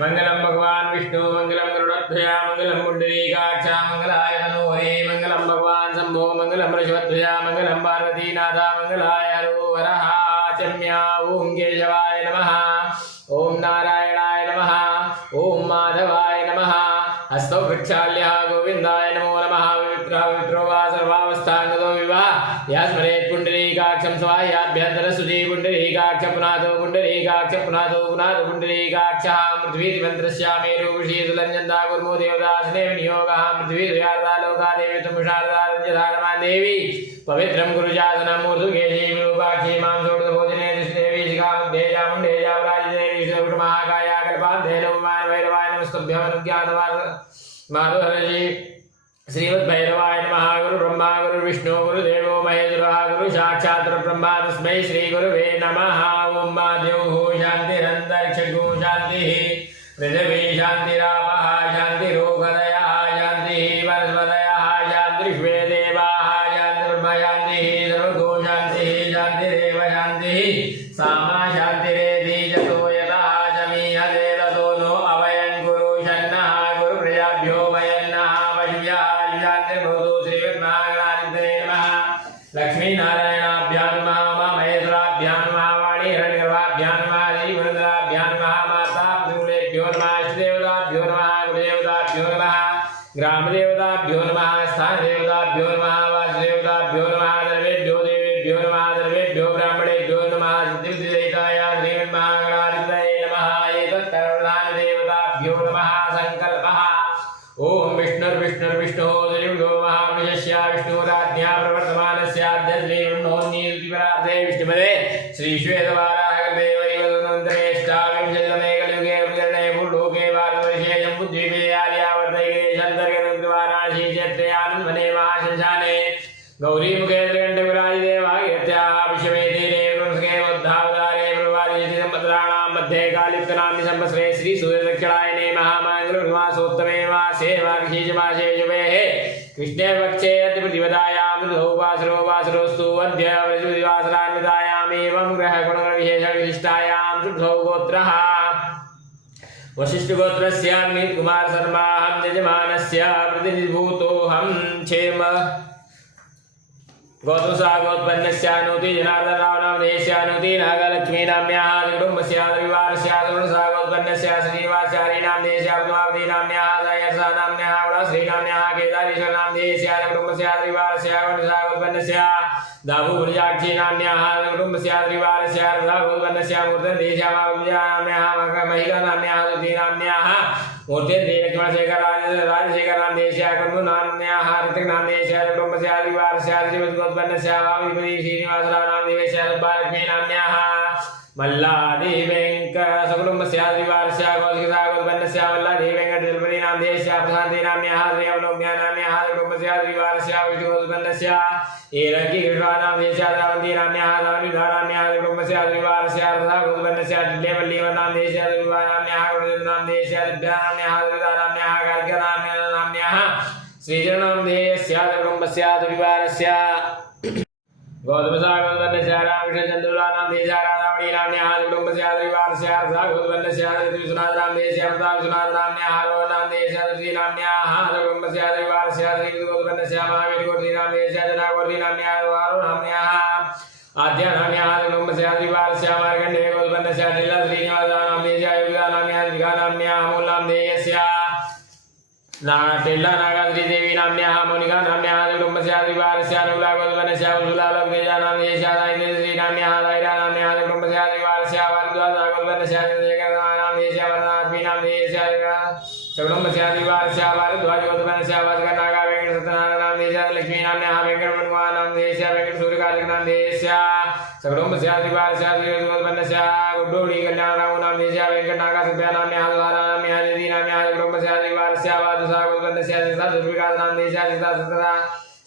मंगलम भगवान विष्णु मंगलम गरुड़ध्वज मंगलम पुंडरीकाक्ष मंगलाय तनोहरे मंगलम भगवान शंभो मंगलम वृषभध्वज मंगलम पार्वतीनाथ मंगलाय हरोहरः चम्या ओम केशवाय नमः ओम नारायणाय नमः ओम माधवाय नमः हस्तौ वृक्षाल्यः गोविंदाय नमो नमः विवित्रो वा सर्वावस्थांगतो विवाह या स्मरेत् पुंडरीकाक्षं स्वाह्याभ्यन्तरसुजी पुंडरीकाक्ष पुनातो पुंडरीकाक्षः पृथ्वीमन्त्रस्यामेरुषीतुलञ्जन्ता कुर्मो देवदासनेव नियोगः पृथ्वीदयार्दा लोका देवी तमुषार्दा रञ्जधारमान् देवी पवित्रं गुरुजासनं मूर्धुकेशी विरूपाक्षी मां षोडशभोजने देवी शिखामुद्धेया मुण्डेया व्राजदेवी विष्णुमहाकाया कल्पान्ते लोकमान भैरवाय नमस्तुभ्यमनुज्ञातवाद माधुहरजी श्रीमद्भैरवाय नमः गुरु ब्रह्मा गुरु विष्णु गुरुदेवो महेश्वरः गुरु साक्षात् ब्रह्मा तस्मै श्री गुरुवे नमः ओम माद्योः शान्तिरन्तरिक्षगो शान्तिः पृथिवी शान्तिरापः शान्तिरोगदयः शान्तिः वनस्पतयः शान्तिर्विश्वे देवाः शान्तिर्ब्रह्म शान्तिः सर्वगो शान्तिः शान्तिरेव शान्तिः सामा शान्तिरेधि जतो यतः शमीहते ततो नो अवयन् गुरु शन्नः गुरुप्रजाभ्यो वयन्नः पशुभ्यः शान्तिर्भवतु श्रीमन्महागणाधिपतये नमः लक्ष्मीनारायणाभ्यां नमः उमामहेश्वराभ्यां नमः वाणीहिरण्यगर्भाभ्यां नमः देवीवृन्दाभ्यां नमः माता पितृभ्यो नमः इष्टदेवताभ्यो नमः गुरुदेवताभ्यो नमः ग्रामदेवताभ्यो नमः स्थानदेवताभ्यो नमः वासुदेवताभ्यो नमः सर्वेभ्यो देवेभ्यो नमः सर्वेभ्यो ब्राह्मणेभ्यो नमः सिद्धिविद्येताय श्रीमन्महागणाधिपतये नमः एतत्करुणादेवताभ्यो नमः सङ्कल्पः ओम विष्णुर्विष्णुर्विष्णुः श्रीविष्णो महापुरुषस्य विष्णुराज्ञा प्रवर्तमानस्याद्य श्रीविष्णोन्नीतिपरार्थे विष्णुपदे श्रीश्वेतवाराहकल्पे वैवस्वतन्त्रेष्टाविंशतितमे कलियुगे विकरणे भूलोके भारतवर्षे जम्बूद्वीपे आर्यावर्तैकेशान्तर्गतवाराणसी क्षेत्रे आनन्दवने महाशंशाने गौरीमुखे त्रिकण्ठविराजिते वागीरथ्याः विश्वमेधिरे पुंसके बुद्धावतारे प्रभादिते सम्पत्राणां मध्ये कालिप्तनाम्नि संवत्सरे श्रीसूर्यदक्षिणायने महामङ्गलमासोत्तमे मासे मार्गशीर्षमासे शुभेः कृष्णे पक्षे अद्यप्रतिपदायां वासरोस्तु अद्य वृषभवासरान्वितायाम् एवं ग्रहगुणविशेषविशिष्टायां शुद्धौ गोत्रः वसिष्ठगोत्रस्य अग्निकुमारशर्माहं यजमानस्य प्रतिनिधिभूतोऽहं क्षेम गौतमसागोत्पन्नस्यानुति जनार्दनरावनामधेयस्यानुति नागलक्ष्मीनाम्याः कुटुम्बस्यादिवारस्यादरुणसागोत्पन्नस्य श्रीनिवासाचार्यनामधेयस्यापद्मावतीनाम्याः दयर्षानाम्याः गुणश्रीनाम्याः केदारीश्वरनामधेयस्यादरुणसागोत्पन्नस्य दाभुभुजाक्षीनाम्याः कुटुम्बस्यादिवारस्यादरुणसागोत्पन्नस्य मूर्तन्देश्यामाभुजानाम्याः महिलानाम्याः द्वितीनाम्याः मूर्तेन्द्रियलक्ष्मणशेखर राजशेखरनामधेयस्या कर्मुनाम्याः ऋतिकनामधेयस्या कुटुम्बस्यादिवारस्यादिवद्गोत्पन्नस्य वामविपदी श्रीनिवासरावनामधेयस्या मल्लादिवेङ्कसकुटुम्बस्यादिवारस्य कौशिकसागोत्पन्नस्य मल्लादिवेङ्कटतिरुपतिनामधेयस्या प्रशान्तिनाम्याः श्रीअवलोक्यानाम्याः कुटुम्बस्यादिवारस्य विष्णुगोत्पन्नस्य एरङ्किकृष्णानामधेयस्या द्रावन्तीनाम्याः दावनिधानाम्याः कुटुम्बस्यादिवारस्य रथागोत्पन्नस्य दिल्लेपल्लीवनामधेयस्या दिवानाम्याः कुटुम्बनामधेयस्या दिव्यानाम्याः दिविदानाम्याः कार्तिकनाम्याः श्रीजनामधेयस्या कुटुम्बस्यादिवारस्य गौतमसागोत्पन्नस्य रामकृष्णचन्द्रनामधेयस्या राधामणीनाम्याः कुटुम्बस्यादिवारस्य रथागोत्पन्नस्य विश्वनाथनामधेयस्या प्रतापविश्वनाथनाम्याः रोहनामधेयस्या तुलसीनाम्याः कुटुम्बस्यादिवारस्य श्रीगोत्पन्नस्य महावीरगोत्रीनामधेयस्या जनागोत्रीनाम्याः वारुनाम्याः आद्यानाम्याः कुटुम्बस्यादिवारस्य मार्कण्डेयगोत्पन्नस्य टिल्लश्रीनिवासनामधेयस्या युगानाम्याः त्रिगानाम्याः मूलनामधेयस्या टेल्ला नागाश्रीदेवीनाम्याः मोनिकानाम्याः कुटुम्बस्यादिवारस्य अनुकूलागोत्पन्नस्य उज्ज्वलालभ्यजानामधेयस्या दायित्रीनाम्याः दायिरानाम्याः कुटुम्बस्यादिवारस्य भारद्वाजागोत्पन्नस्य चन्द्रशेखरनामधेयस्या वरनाथमीनामधेयस्या कुटुम्बस्यादिवारस्य भारद्वाजगोत्पन्नस्य भास्करनागावेङ्कटसत्यनारायणनामधेयस्या लक्ष्मीनाम्याः वेङ्कटमणिवानामधेयस्या वेङ्कटसूर्यकार्तिकनामधेयस्या कुटुम्बस्यादिवारस्य श्रीगोत्पन्नस्य गुड्डोडी कल्याणरामनामधेयस्या वेङ्कटनागासभ्यानाम्याः द्वारानाम्याः दीनाम्याः कुटुम्बस्यादिवारस्य वादुसागोत्पन्नस्य सीतादुर्विकासनामधेयस्या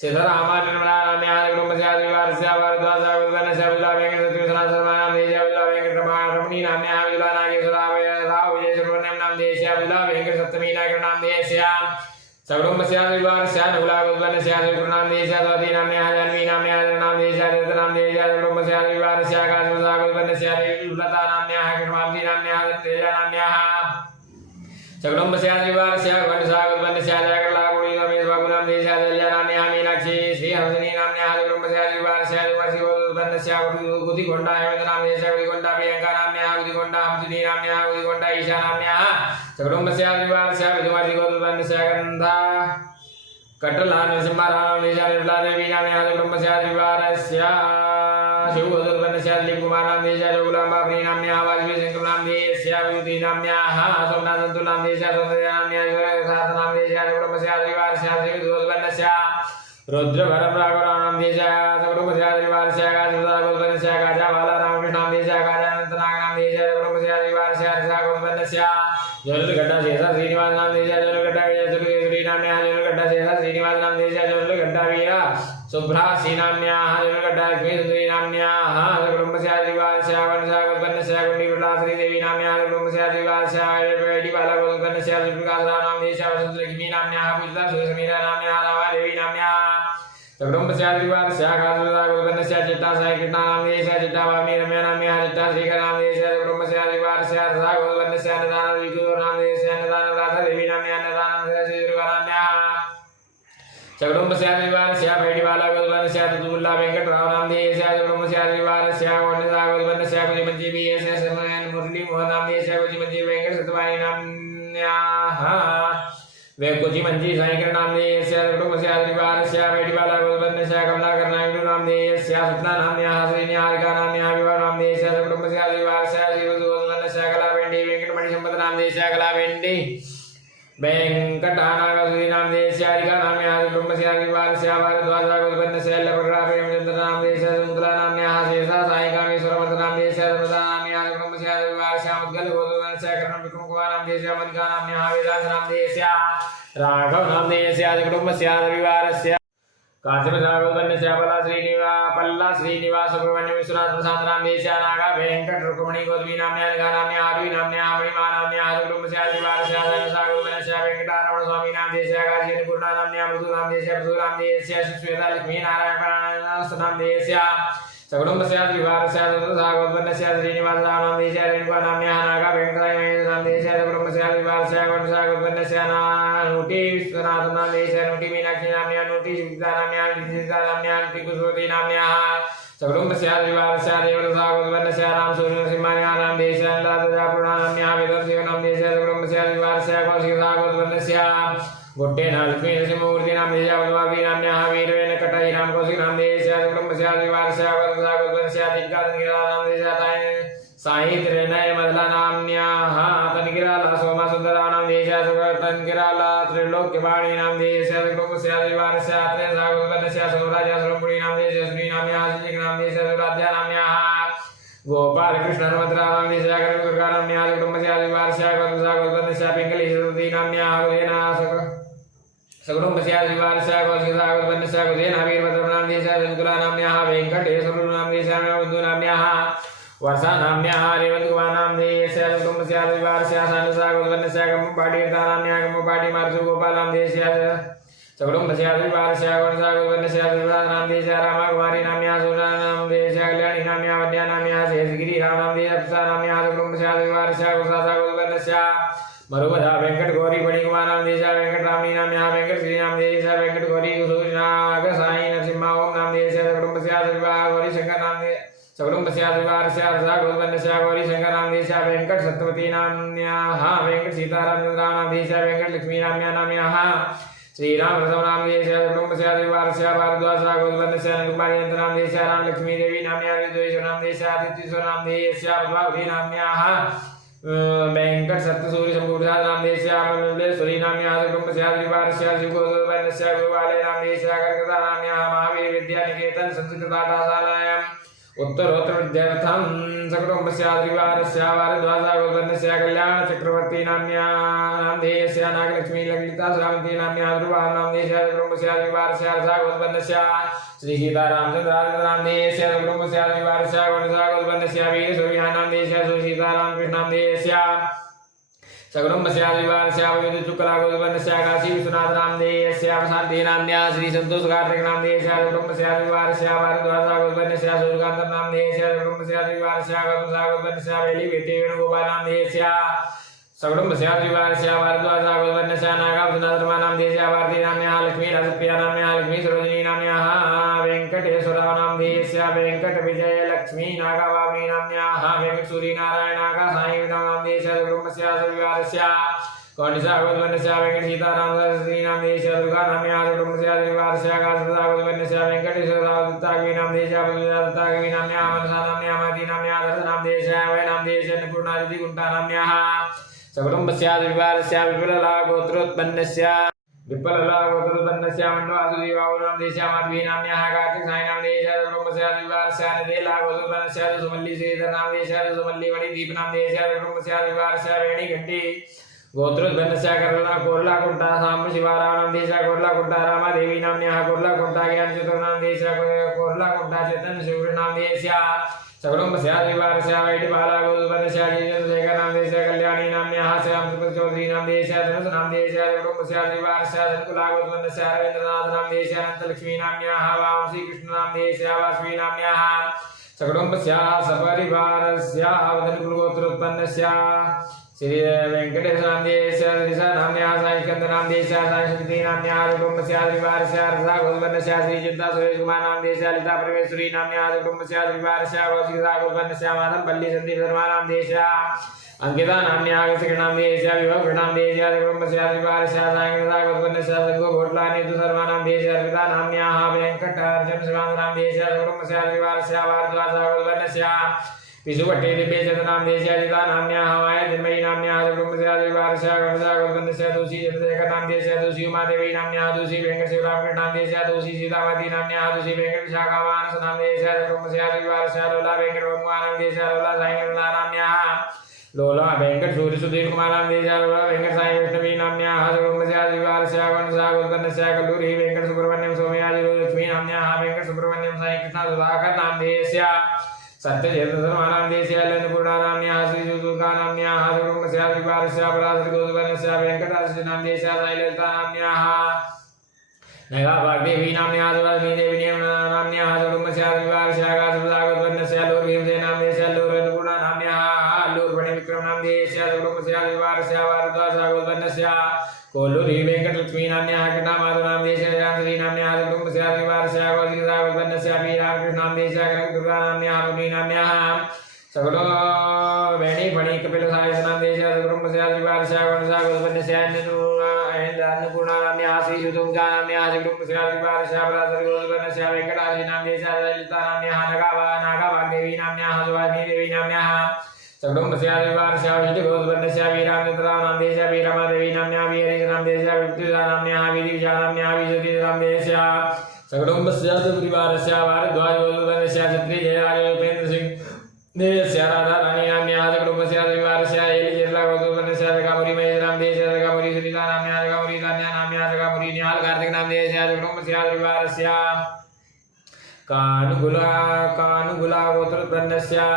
सीतारामान्यनाम्याः कुटुम्बस्यादिवारस्य भारद्वाजागोत्पन्नस्य विजुलावेङ्कटसत्यनारायणनामधेयस्या विजुलावेङ्कटरमणीनाम्याः विजुलानागेश्वराविजयसुब्रह्मण्यनामधेयस्या विजुलावेङ्कटसप्तमीनागरनामधेयस्या सकुटुम्बस्यादिवारस्य अनुकूलागोत्पन्नस्य गुरुनामधेयस्या स्वातीनाम्याः जाह्नवीनाम्याः जनामधेयस्या तीर्थनामधेयस्या कुटुम्बस्यादिवारस्य काशीसागोत्पन्नस्य विजुलतानाम्याः कृष्णमाब्दीनाम्याः तेजानाम्याः सकुटुम्बस्याद्रिवारस्य वंशसागोत्पन्नस्य जागरलाकुडी रमेश बाबुनां देशा जल्यानाम्याः मीनाक्षी श्रीहंसिनी नाम्न्याः सकुटुम्बस्याद्रिवारस्य वर्षिकोत्पन्नस्य गुदिकोण्डाय वन्दनां देशा गुदिकोण्डा प्रियङ्का नाम्न्याः गुदिकोण्डा हंसिनी नाम्न्याः गुदिकोण्डा ईशा नाम्न्याः सकुटुम्बस्याद्रिवारस्य विधुवर्षिकोत्पन्नस्य गन्धा कटला नरसिंहाराम देशा निर्मला देवी नाम्न्याः सकुटुम्बस्याद्रिवारस्य शिवगोत्पन्नस्य दिलीप कुमार नाम देशा जोगुलाम्बा प्रिय नाम्न्याः वाजपेयी शंकर नाम देशस्य विभूति नाम्न्याः सोमनाथ संतु नाम देशा सौंदर्य नाम्न्याः ईश्वर नाम देशा सकुटुम्बस्याद्रिवारस्य श्रीविधुवर्षिकोत्पन्नस्य रुद्रभरम राघवराव नाम देशा सकुटुम्बस्याद्रिवारस्य गाजोत्पन्नस्य गाजावाला रामकृष्ण नाम देशा गाजानंतनाग नाम देशा सकुटुम्बस्याद्रिवारस्य हर्षागोत्पन्नस्य जोलगड्डा शेषा श्रीनिवास नाम देशा जोलगड्डा श्री नाम्न्याः जोलगड्डा शेषा श्रीनिवास नाम देशा जोलगड्डा वीरा सुभ्रासी नाम्न्याः जोलगड्डा लक्ष्मी सुंदरी नाम्न्याः सकुटुम्बस्याद्रिवारस्य वंशसागोत्पन्नस्य गुण्डीवृता श्रीदेवी नाम्न्याः सकुटुम्बस्याद्रिवारस्य वैदिबालगोत्पन्नस्य सुप्रकाशा नाम देशा वसन्तलक्ष्मी नाम्न्याः पूजिता सुसमीरा नाम्न्याः रामादेवी नाम्न्याः सकुटुम्बस्याद्रिवारस्य कासुरदागोत्पन्नस्य चित्ता साई कृष्णा नाम देशा चित्ता वामी रम्या नाम्न्याः चित्ता श्रीकर नाम देशा सकुटुम्बस्याद्रिवारस्य रसागोत्पन्नस्य अन्नदान विकुर नाम देशा अन्नदान राधा देवी नाम्न्याः अन्नदान श्री दुर्गा नाम्न्याः सकुटुम्बस्याद्रिवारस्य वैदिबालगोत्पन्नस्य तुतुल्ला वेंकटराव नाम देशा सकुटुम्बस्याद्रिवारस्य वन्यसागोत्पन्नस्य कुजिमंजी बीएसएस समयन मुरली मोहन नाम देशा कुजिमंजी वेंकट सतवाणी नाम्न्याः वे कुजिमंजी साईकर नाम देशा सकुटुम्बस्याद्रिवारस्य वैदिबालगोत्पन्नस्य कमलाकर नायडू नाम देशा सतना नाम्न्याः श्रीनिहारिका नाम्न्याः विवाह नाम देशा सकुटुम्बस्याद्रिवारस्य श्रीविधुवर्षिकोत्पन्नस्य कलावेंडी वेंकटमणि संपत नाम देशा कलावेंडी वेंकटानागसुरी नाम देशा हरिका नाम्न्याः सकुटुम्बस्याद्रिवारस्य भारद्वाजागोत्पन्नस्य लपग्रा प्रेमचन्द्र नाम देशा शकुन्तला नाम्न्याः शेषा साईकामेश्वरमथ नाम देशा समता नाम्न्याः सकुटुम्बस्याद्रिवारस्य मुद्गलगोत्पन्नस्य कर्ण विक्रमकुमार नाम देशा मनिका नाम्न्याः वेदांत नाम देशा राघव नाम देशा सकुटुम्बस्याद्रिवारस्य काश्यपसागोत्पन्नस्य पल्ला श्रीनिवास सुब्रह्मण्य विश्वनाथ प्रसाद नाम देशा नागा वेंकट रुक्मिणी गोदवी नाम्न्याः निगा नाम्न्याः आरवी नाम्न्याः मणिमा नाम्न्याः सकुटुम्बस्याद्रिवारस्य वेंकटारमण स्वामी नाम देशा गाजी पूर्णा नाम्न्याः मृदु नाम देशा मृदु नाम देशा श्वेता लक्ष्मी नारायण प्राणायाम नाम देशा सकुटुम्बस्याद्रिवारस्य सततसागोत्पन्नस्य श्रीनिवास नाम देशा रेणुका नाम्न्याः नागा वेंकटाय नाम देशा सकुटुम्बस्याद्रिवारस्य वंशसागोत्पन्नस्य नूटी विश्वनाथ नाम देशा नूटी मीनाक्षी नाम्न्याः नूटी सुविता नाम्न्याः सीता नाम्न्याः नूटी कुसुमती नाम्न्याः सकुटुम्बस्याद्रिवारस्य देवरसागोत्पन्नस्य राम सूर्यनरसिंहान्याः नाम देशा पूर्णा नाम्न्याः वेदर्शिक नाम देशा सकुटुम्बस्याद्रिवारस्य कौशिकसागोत्पन्नस्य गुट्टेन लक्ष्मी नरसिंहमूर्ति नाम देशा वधवादी नाम्न्याः वीरवेन कटाई नाम कौशिक नाम देशा सकुटुम्बस्याद्रिवारस्य वरदसागोत्पन्नस्य दिग्गातनिगिरा नाम देशा साहित्रेणय मदला नाम्न्याः तनिगिराला सोमसुन्दरा नाम देशा तनिगिराला त्रिलोक्यवाणी नाम देशा सकुटुम्बस्याद्रिवारस्य त्रयसागोत्पन्नस्य सौराजा सुरंपुरी नाम देशा श्री नाम्न्याः श्रीक नाम देशा सुराध्या नाम्न्याः गोपाल कृष्ण हनुमतराव नाम देशा कर्मदुर्गा नाम्न्याः सकुटुम्बस्याद्रिवारस्य वरदसागोत्पन्नस्य पिंगली सरस्वती नाम्न्याः उदयना सकुटुम्बस्याद्रिवारस्य कौशिकसागोत्पन्नस्य उदयना वीरभद्र नाम देशा संकुला नाम्न्याः वेंकटेश्वर नाम देशा उद्धव नाम्न्याः वर्षा नाम्न्याः रेवतकुमार नाम देशा सकुटुम्बस्याद्रिवारस्य सानुसागोत्पन्नस्य गम्मपाटी नाम्न्याः गम्मपाटी मारुतु गोपाल नाम देशा सकुटुम्बस्याद्रिवारस्य वर्षागोत्पन्नस्य नाम देशा रामकुमारी नाम्न्याः सुधा नाम देशा कल्याणी नाम्न्याः वद्या नाम्न्याः शेषगिरी राम नाम देशा प्रसाद नाम्न्याः सकुटुम्बस्याद्रिवारस्य वर्षागोत्पन्नस्य मरुवधा वेंकट गौरी मणिकुमार नाम देशा वेंकटरामणी नाम्न्याः वेंकट श्री नाम देशा वेंकट गौरी सूर्यनाग साई नरसिंह ओम नाम देशा सकुटुम्बस्याद्रिवारस्य गौरी शंकर नाम सकुटुम्बस्याद्रिवारस्य रसागोत्पन्नस्य गौरी शंकर नाम देशा वेंकट सत्यवती नाम्न्याः वेंकट सीतारामचंद्रा नाम देशा वेंकट लक्ष्मी नाम्न्याः श्रीराम रसव नाम देशा सकुटुम्बस्याद्रिवारस्य भारद्वाजागोत्पन्नस्य नंदकुमारी यंत्र नाम देशा राम लक्ष्मी देवी नाम्न्याः विद्वेश्वर नाम देशा आदित्येश्वर नाम देशा पद्मावती नाम्न्याः वेंकट सत्यसूर्य संपूर्णा नाम देशा मल्लेश्वरी नाम्न्याः सकुटुम्बस्याद्रिवारस्य शिवगोत्पन्नस्य गुरुवालय नाम देशा कर्कता नाम्न्याः महावीर विद्यानिकेतन संस्कृतपाठशालायां उत्तरोत्तर विद्यार्थं सकुटुम्बस्याद्रिवारस्य भारद्वाजागोत्पन्नस्य कल्याण चक्रवर्ती नाम्न्याः देशस्य नागलक्ष्मी ललिता सामंती नाम्न्याः ध्रुवा नाम देशा सकुटुम्बस्याद्रिवारस्य रसागोत्पन्नस्य श्री सीतारामचंद्र नाम देशस्य सकुटुम्बस्याद्रिवारस्य वनसागोत्पन्नस्य वीरसूर्यः नाम देशा सुसीतारामकृष्ण नाम देशस्य सकुटुम्बस्याद्रिवारस्य विद्युत्कलागोत्पन्नस्य काशी विश्वनाथ नाम देशस्य शांति नाम्न्याः श्री संतोष कार्तिक नाम देशस्य सकुटुम्बस्याद्रिवारस्य भारद्वाजागोत्पन्नस्य सूर्यकांत नाम देशस्य सकुटुम्बस्याद्रिवारस्य वनसागोत्पन्नस्य वेली वेणुगोपाल नाम देशस्य सकुटुम्बस्या द्विवारस्या भारद्वाजा गोवर्णस्या नागावधनाधर्मानां देशा भारतीनाम्याः लक्ष्मी राजप्रियानाम्याः लक्ष्मी सरोजिनीनाम्याः वेङ्कटेश्वरानां देशस्या वेङ्कटविजयलक्ष्मी नागावाग्नीनाम्याः वेङ्कटसूरीनारायणागा साईनां देशा सकुटुम्बस्या द्विवारस्या कौंडिसा गोवर्णस्या वेङ्कटसीताराम सरस्वतीनां देशा दुर्गानाम्याः सकुटुम्बस्या द्विवारस्या गासुदा गोवर्णस्या वेङ्कटेश्वरावदत्तागवीनां देशा बलुदादत्तागवीनाम्याः मनसानाम्याः मतीनाम्याः दर्शनां देशा वैनां देशा अन्नपूर्णादितिकुण्ठानाम्याः सकुटुम्बस्या द्विवारस्या विपुलला गोत्रोत्पन्नस्या मण्डवासुदेवावुनां देशा माधवीनाम्याः कार्तिकसायिनां देशा सकुटुम्बस्या द्विवारस्या नदेला गोत्रोत्पन्नस्या सुमल्ली श्रीधरनां देशा सुमल्ली मणिदीपनां देशा सकुटुम्बस्या द्विवारस्या वेणिघण्टी गोत्रोत्पन्नस्या कोर्लाकुण्टा साम्बशिवाराणां देशा कोर्लाकुण्टा रामादेवीनाम्याः कोर्लाकुण्टा ज्ञानचतुर्णां देशा कोर्लाकुण्टा चैतन्यशिवकृष्णां देशा सकुटुम्बस्या द्विवारस्या वैटिबाला गोत्रोत्पन्नस्या चन्द्रशेखरनां देशा कल्याणीनाम्याः श्यामचौधरीनां देशा धनुषनां देशा सकुटुम्बस्या द्विवारस्या धनकुला गोत्रोत्पन्नस्या रवीन्द्रनाथनां देशा अनन्तलक्ष्मीनाम्याः वामश्रीकृष्णनां देशा वासवीनाम्याः सकुटुम्बस्या सपरिवारस्या धनकुलगोत्रोत्पन्नस्या श्री वेंकटेश्वरां देशा श्रीशानाम्याः साईस्कन्दनां देशा साईशक्तीनाम्याः सकुटुम्बस्या द्विवारस्या रसा गोत्रोत्पन्नस्या श्रीचित्ता सुरेशकुमारनां देशा ललिता परमेश्वरीनाम्याः सकुटुम्बस्या द्विवारस्या कौशिका गोत्रोत्पन्नस्या माधवपल्ली सन्धिधर्माणां देशा अंकिता नाम्याः कृष्णां देशा विभवकृष्णां देशा सकुटुम्बस्या द्विवारस्या सायङ्कृता गोत्रोत्पन्नस्या संगो घोटलानेतु सर्वाणां देशा अर्पिता नाम्याः वेङ्कटार्जुनशिवानां देशा सकुटुम्बस्या द्विवारस्या भारद्वाजा गोत्रोत्पन्नस्या पिशुभट्टे दिव्यचेतनां देशा जिता नाम्याः माया जन्मयी नाम्याः सकुटुम्बस्या द्विवारस्या गणसा गोत्रोत्पन्नस्या तुलसी चन्द्रशेखरनां देशा तुलसी उमादेवी नाम्याः तुलसी वेङ्कटशिवरामकृष्णां देशा तुलसी सीतामती नाम्याः तुलसी वेङ्कटविशाखामानसनां देशा सकुटुम्बस्या द्विवारस्या लोला वेङ्कटभगवानां देशा लोला साईकृष्णा नाम्याः लोला वेङ्कट सूर्यसुधीरकुमारां देशा लोला वेङ्कट साई वैष्णवी नाम्याः सकुटुम्बस्या द्विवारस्या गणसा गोत्रोत्पन्नस्या कल्लूरी वेङ्कट सुब्रह्मण्यं सोमयाजि लक्ष्मी नाम्याः वेङ्कट सुब्रह्मण्यं साईकृष्णा सुधाकर नाम देशा सत्यचेतनधर्माणां देशा अन्नपूर्णानाम्याः श्रीदुर्गानाम्याः सकुटुम्बस्या द्विवारस्या पराशर गोत्रोत्पन्नस्या वेङ्कटाचलनां देशा साईललितानाम्याः नगाभागदेवीनाम्याः सुवासिनीदेवीनाम्याः सकुटुम्बस्या द्विवारस्या गासुदा गोत्रोत्पन्नस्या लूर्भीमसेनां देशा लूरन्नपूर्णानाम्याः लूर्वणिविक्रमनां देशा सकुटुम्बस्या द्विवारस्या भारद्वाजा गोत्रोत्पन्नस्या कोल्लूरी वेङ्कटलक्ष्मीनाम्याः कृष्णामाधवनां देशा जानकीनाम्याः सकुटुम्बस्या द्विवारस्या कौशिका गोत्रोत्पन्नस्या वीराकृष्णां देशा कनकदुर्गानाम्याः मुनीनाम्याः सकुटुम्ब वेणीफणि कपिलसायसनां देशा सकुटुम्बस्या द्विवारस्या गणसा गोत्रोत्पन्नस्या अन्नपूर्णानाम्याः श्रीसुतुङ्गानाम्याः सकुटुम्बस्या द्विवारस्या पराशर गोत्रोत्पन्नस्या वेङ्कटाचलनां देशा ललितानाम्याः नागाभागदेवीनाम्याः सुवासिनीदेवीनाम्याः सकुटुम्बस्या द्विवारस्या विष्णुगोत्रोत्पन्नस्या वीरामित्राणां देशा वीरमादेवीनाम्याः वीरनां देशा विद्युदानाम्याः विदिविशानाम्याः विशुद्धिनां देशा सकुटुम्बस्या परिवारस्या भारद्वाज गोत्रोत्पन्नस्या क्षत्रियजयराजोपेन्द्रसिंह देशस्या राधारानीनाम्याः सकुटुम्बस्या द्विवारस्या एलिचेर्ला गोत्रोत्पन्नस्या सखामुरी महेशनां देशा सखामुरी सुनीतानाम्याः सखामुरी तान्यानाम्याः सखामुरी निहाल कार्तिकनां देशा सकुटुम्बस्या द्विवारस्या कानुगुला गोत्रोत्पन्नस्या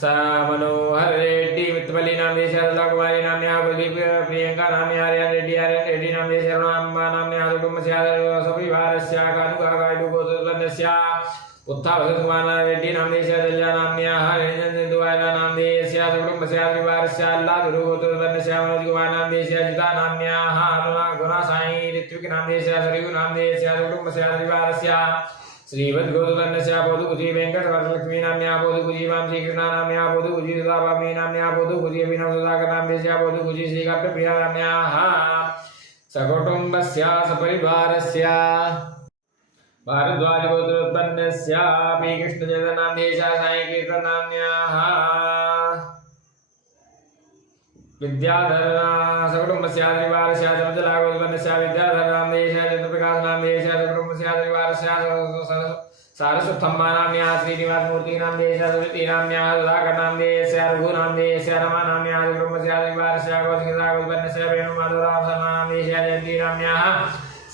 सा मनोहर रेड्डी मित्रपल्लीनां देशा लकुमारी नाम्याः प्रदीप प्रियंका नाम्याः आर्यन रेड्डी नाम देशा रुणाम्बा नाम्याः सकुटुम्बस्या सपरिवारस्या कानुगागाडु गोत्रोत्पन्नस्या उत्थावसकुमार रेड्डी नाम देशा दल्या नाम्याः रंजनदुवाला नाम देशा सकुटुम्बस्या द्विवारस्या अल्लादुरु गोत्रोत्पन्नस्या मनोजकुमार नाम देशा जिता नाम्याः गुणा साई ऋत्विक नाम देशा सरयू नाम देशा सकुटुम्बस्या द्विवारस्या श्रीवद् गोत्रोत्पन्नस्या पोदुकुजी वेङ्कटवरलक्ष्मी नाम्याः पोदुकुजी वामश्रीकृष्णा नाम्याः पोदुकुजी सुधाभामिनी नाम्याः पोदुकुजी अभिनव सुधाकर नाम देशा पोदुकुजी श्रीकाव्यप्रिया नाम्याः सकुटुम्बस्या सपरिवारस्या भारद्वाज गोत्रोत्पन्नस्या पी कृष्णचैतन्यनां देशा साईकीर्तनाम्याः विद्याधर सकुटुम्बस्या द्विवारस्या चमचला गोत्रोत्पन्नस्या विद्याधरनां देशा चन्द्रप्रकाशनां देशा सकुटुम्बस्या द्विवारस्या सारस्वतम्मानाम्याः श्रीनिवासमूर्तीनां देशा सुनीतिनाम्याः सुधाकरनां देशा रघुनां देशा रमानाम्याः सकुटुम्बस्या द्विवारस्या कौशिका गोत्रोत्पन्नस्या वेणुमाधवरामनां देशा जयन्तीनाम्याः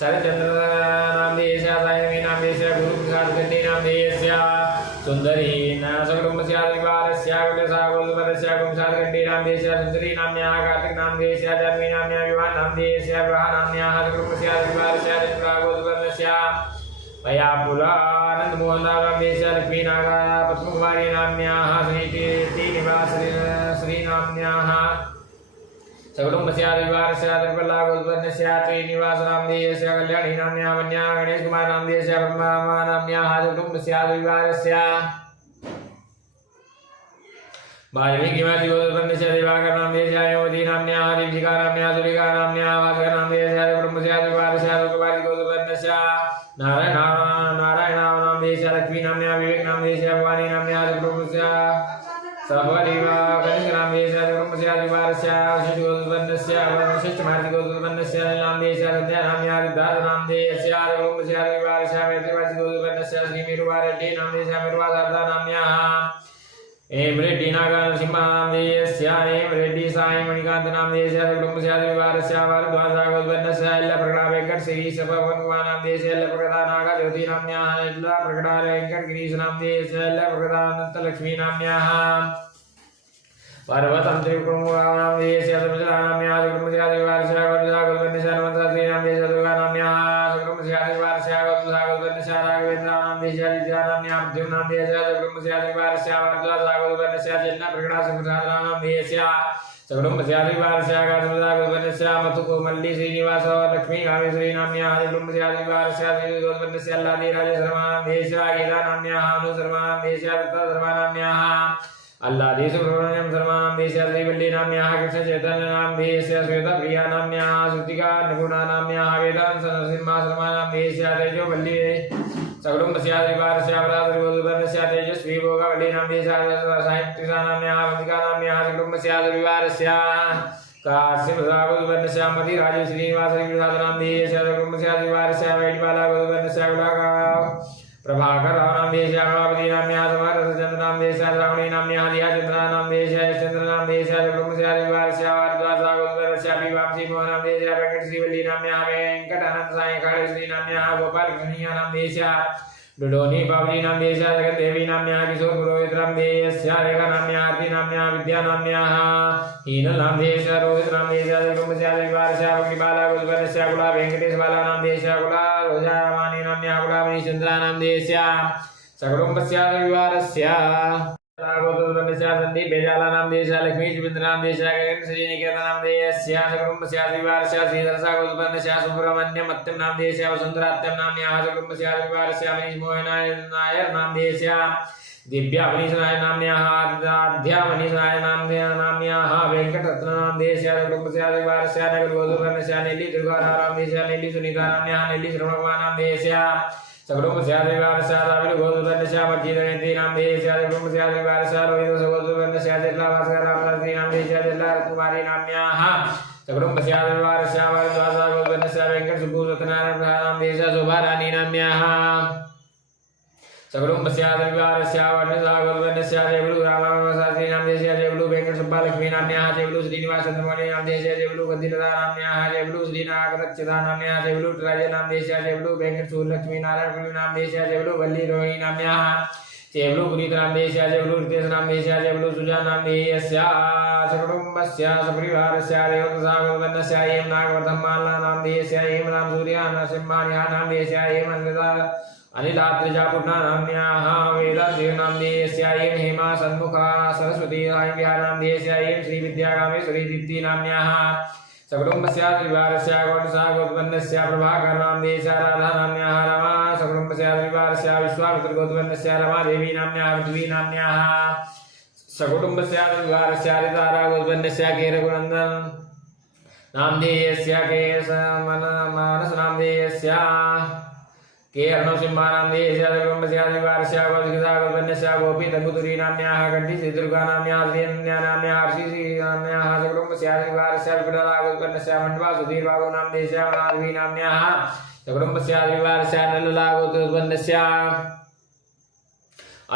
शरचन्द्रनां देशा सायमीनां देशा गुरुप्रसादगण्डीनां देशा सुन्दरी सकुटुम्बस्या द्विवारस्या कपिलसा गोत्रोत्पन्नस्या गुरुप्रसादगण्डीनां देशा सुन्दरी नाम्याः कार्तिकनां देशा जन्मीनाम्याः विवाहनां देशा विवाहनाम्याः सकुटुम्बस्या द्विवारस्या चन्द्रा गोत्रोत्पन्नस्या पयापुलानन्दमोहनराव देशा लक्ष्मीनागा पद्मकुमारी नाम्याः श्रीकीर्तिनिवास श्रीनाम्याः सकुटुम्बस्यादिवारस्य त्रिपल्लागोत्पन्नस्य श्रीनिवासनामधेयस्य कल्याणी नाम्न्याः वन्या गणेशकुमार नामधेयस्य ब्रह्मा नाम्न्याः सकुटुम्बस्यादिवारस्य वाल्मीकिमतिगोत्पन्नस्य दिवाकर नामधेयस्य योगी नाम्न्याः दीपिका नाम्न्याः सुलिका नाम्न्याः वासक नामधेयस्य सकुटुम्बस्यादिवारस्य लोकपालिकोत्पन्नस्य नारायण नामधेयस्य लक्ष्मी नाम्न्याः विवेक नामधेयस्य भवानी नाम्न्याः सकुटुम्बस्य सबरीवा गणेशनामधेयस्य सकुटुम्बस्यादिवारस्य शिशुगोत्पन्नस्य वशिष्ठमार्तिगोत्पन्नस्य नामधेयस्य सन्ध्या नाम्न्याः सिद्धार्थनामधेयस्य सकुटुम्बस्यादिवारस्य मैत्रिवासिगोत्पन्नस्य श्रीमेरुवारेड्डी नामधेयस्य मेरुवासारदा नाम्न्याः एम रेड्डी नागनरसिंहनामधेयस्य एम रेड्डी साई मणिकांत नामधेयस्य सकुटुम्बस्यादिवारस्य भारद्वाजगोत्पन्नस्य यल्लप्रगड़ा वेंकट श्री सपवनकुमार नामधेयस्य यल्लप्रगड़ा नागा ज्योति नाम्न्याः यल्लप्रगड़ा वेंकट गिरीश नामधेयस्य यल्लप्रगड़ा अनंतलक्ष्मी नाम्न्याः पर्वतं त्रिविक्रमोरा नामधेयस्य समुद्रा नाम्न्याः सकुटुम्बस्यादिवारस्य गौरजागोत्पन्नस्य हनुमन्तशास्त्री नामधेयस्य दुर्गा नाम्न्याः सकुटुम्बस्यादिवारस्य गौरजागोत्पन्नस्य राघवेन्द्र नामधेयस्य विद्या नाम्न्याः मध्यम नामधेयस्य सकुटुम्बस्यादिवारस्य भारद्वाजगोत्पन्नस्य जन्नप्रगड़ा संप्रसादना नामधेयस्य सकुटुम्बस्यादिवारस्य गौरजागोत्पन्नस्य मथुकोमल्ली श्रीनिवास लक्ष्मी कामेश्वरी नाम्न्याः सकुटुम्बस्यादिवारस्य श्रीगोत्पन्नस्य अल्लादिराजेशर्मा नामधेयस्य गीता नाम्न्याः अनुशर्मा नामधेयस्य दत्तशर्मा नाम्न्याः अल्लादी सुब्रह्मण्यम शर्मा नामधेयस्य श्रीवल्ली नाम्न्याः कृष्णचैतन्य नामधेयस्य श्वेतप्रिया नाम्न्याः श्रुतिका निपुणा नाम्न्याः वेदांत नरसिंहा शर्मा नामधेयस्य तेजोवल्ली सकुटुम्बस्यादिवारस्य वरासरिगोत्पन्नस्य तेजस्वी भोगवल्ली नामधेयस्य साहित्रिका नाम्न्याः वन्दिका नाम्न्याः सकुटुम्बस्यादिवारस्य काशीप्रसादगोत्पन्नस्य मतिराजे श्रीनिवासप्रसाद नामधेयस्य सकुटुम्बस्यादिवारस्य वैदिपालागोत्पन्नस्य प्रभाकर नामधेयस्य कलावती नाम्न्याः समरसचन्द्र नामधेयस्य श्रावणी नाम्न्याः दियाचन्द्र नामधेयस्य यशचन्द्र नामधेयस्य सकुटुम्बस्यादिवारस्य भारद्वाजगोत्पन्नस्य विवांशी मोहन नामधेयस्य वेंकटश्रीवल्ली नाम्न्याः वेंकटानंद साई काळेश्वरी नाम्न्याः गोपालकृष्णीय नामधेयस्य डुडोनी बाबली नामधेयस्य जगद्देवी नाम्न्याः किशोर पुरोहित नामधेयस्य रेखा नाम्न्याः आरती नाम्न्याः विद्या नाम्न्याः हीनल नामधेयस्य रोहित नामधेयस्य सकुटुम्बस्यादिवारस्य भक्तिबालागोत्पन्नस्य कुला वेंकटेश बाला नामधेयस्य कुला रोजा रामानी नाम्न्याः कुला मणिचन्द्रा नामधेयस्य सकुटुम्बस्यादिवारस्य गोत्पन्नस्य संदीप बेजाला नामधेयस्य लक्ष्मी सुबिन्द्र नामधेयस्य गगन श्रीनिकेतन नामधेयस्य सकुटुम्बस्यादिवारस्य श्रीधरसा गोत्पन्नस्य सुब्रह्मण्यम मत्यम नामधेयस्य वसुन्धरात्यम नाम्न्याः सकुटुम्बस्यादिवारस्य मनीष मोहन नायर नामधेयस्य दिव्या मनीष नायर नाम्न्याः आद्या मनीष नायर नाम्न्याः वेंकटरत्न नामधेयस्य सकुटुम्बस्यादिवारस्य नगर गोत्पन्नस्य नेल्ली दुर्गा नामधेयस्य नेल्ली सुनीता नाम्न्याः नेल्ली श्रवणकुमार नामधेयस्य सकुटुम्बस्यादिवारस्य राविल गोत्पन्नस्य मज्जिदयन्ती नामधेयस्य सकुटुम्बस्यादिवारस्य रोहित गोत्पन्नस्य जिल्ला भास्कर रामशास्त्री नामधेयस्य जिल्ला कुमारी नाम्न्याः सकुटुम्बस्यादिवारस्य भारद्वाजगोत्पन्नस्य वेंकट सुब्बू सत्यनारायण नामधेयस्य शोभारानी नाम्न्याः सकुटुम्बस्यादिवारस्य वर्णसागोत्पन्नस्य जयबलु रामशास्त्री नामधेयस्य जयबलु वेंकट सुब्बा लक्ष्मी नाम्न्याः जयबलु श्रीनिवास चन्द्रमौली नामधेयस्य जयबलु गद्दिलता नाम्न्याः जयबलु श्रीनागरक्षता नाम्न्याः जयबलु राजे नामधेयस्य जयबलु वेंकट सूर्यलक्ष्मी नारायण नामधेयस्य जयबलु वल्ली रोहिणी नाम्न्याः जयबलु पुनीत नामधेयस्य जयबलु रितेश नामधेयस्य जयबलु सुजा नामधेयस्य सकुटुम्बस्य सपरिवारस्य रेवतसागोत्पन्नस्य एम नागवर्धमान नामधेयस्य एम राम सूर्य नरसिंहान्याः नामधेयस्य M अनिलात्रिजापुर्णा नाम्न्याः वेदादेव नामधेयस्य M Hema सन्मुखा Saraswati Vihar नामधेयस्य M श्रीविद्याकामेश्वरी Deepti नाम्न्याः सकुटुम्बस्यादिवारस्य गौडसागोत्पन्नस्य Prabhakar नामधेयस्य Radha नाम्न्याः Rama सकुटुम्बस्यादिवारस्य विश्वामित्रगोत्पन्नस्य Ramadevi नाम्न्याः पृथ्वी नाम्न्याः सकुटुम्बस्यादिवारस्य हरितारागोत्पन्नस्य केरकुनन्दन नामधेयस्य केशमानस नामधेयस्य के अर्णवसिंहा नामधेयस्य सकुटुम्बस्यादिवारस्य गौडसागोत्पन्नस्य गोपी तंगुतुरी नाम्न्याः कंठी श्रीदुर्गा नाम्न्याः श्रीनन्द्या नाम्न्याः हर्षिश्री नाम्न्याः सकुटुम्बस्यादिवारस्य विपुलरागोत्पन्नस्य मण्डवा सुधीर बाबू नामधेयस्य माधवी नाम्न्याः सकुटुम्बस्यादिवारस्य नललागोत्पन्नस्य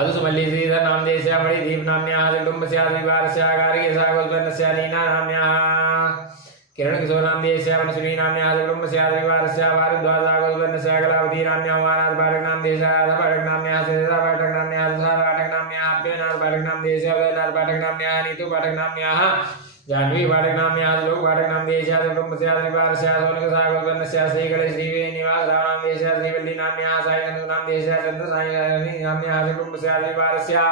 अदुसमल्ली श्रीधर नामधेयस्य मणिदीप नाम्न्याः सकुटुम्बस्यादिवारस्य गार्गीसागोत्पन्नस्य नीना नाम्न्याः किरण किशोर नामधेयस्य वनश्री नाम्न्याः सकुटुम्बस्यादिवारस्य भारद्वाजगोत्पन्नस्य कलावती नाम्न्याः उमानाथ पाठक नामधेयस्य राधा पाठक नाम्न्याः श्रीधर पाठक नाम्न्याः तुषार पाठक नाम्न्याः अभ्यनाथ पाठक नामधेयस्य उदयनाथ पाठक नाम्न्याः नीतू पाठक नाम्न्याः जाह्नवी पाठक नाम्न्याः श्लोक पाठक नामधेयस्य सकुटुम्बस्यादिवारस्य सोनकसागोत्पन्नस्य श्रीगणेश श्रीनिवास राव नामधेयस्य श्रीवल्ली नाम्न्याः साई नामधेयस्य चन्द्र साई नाम्न्याः सकुटुम्बस्यादिवारस्य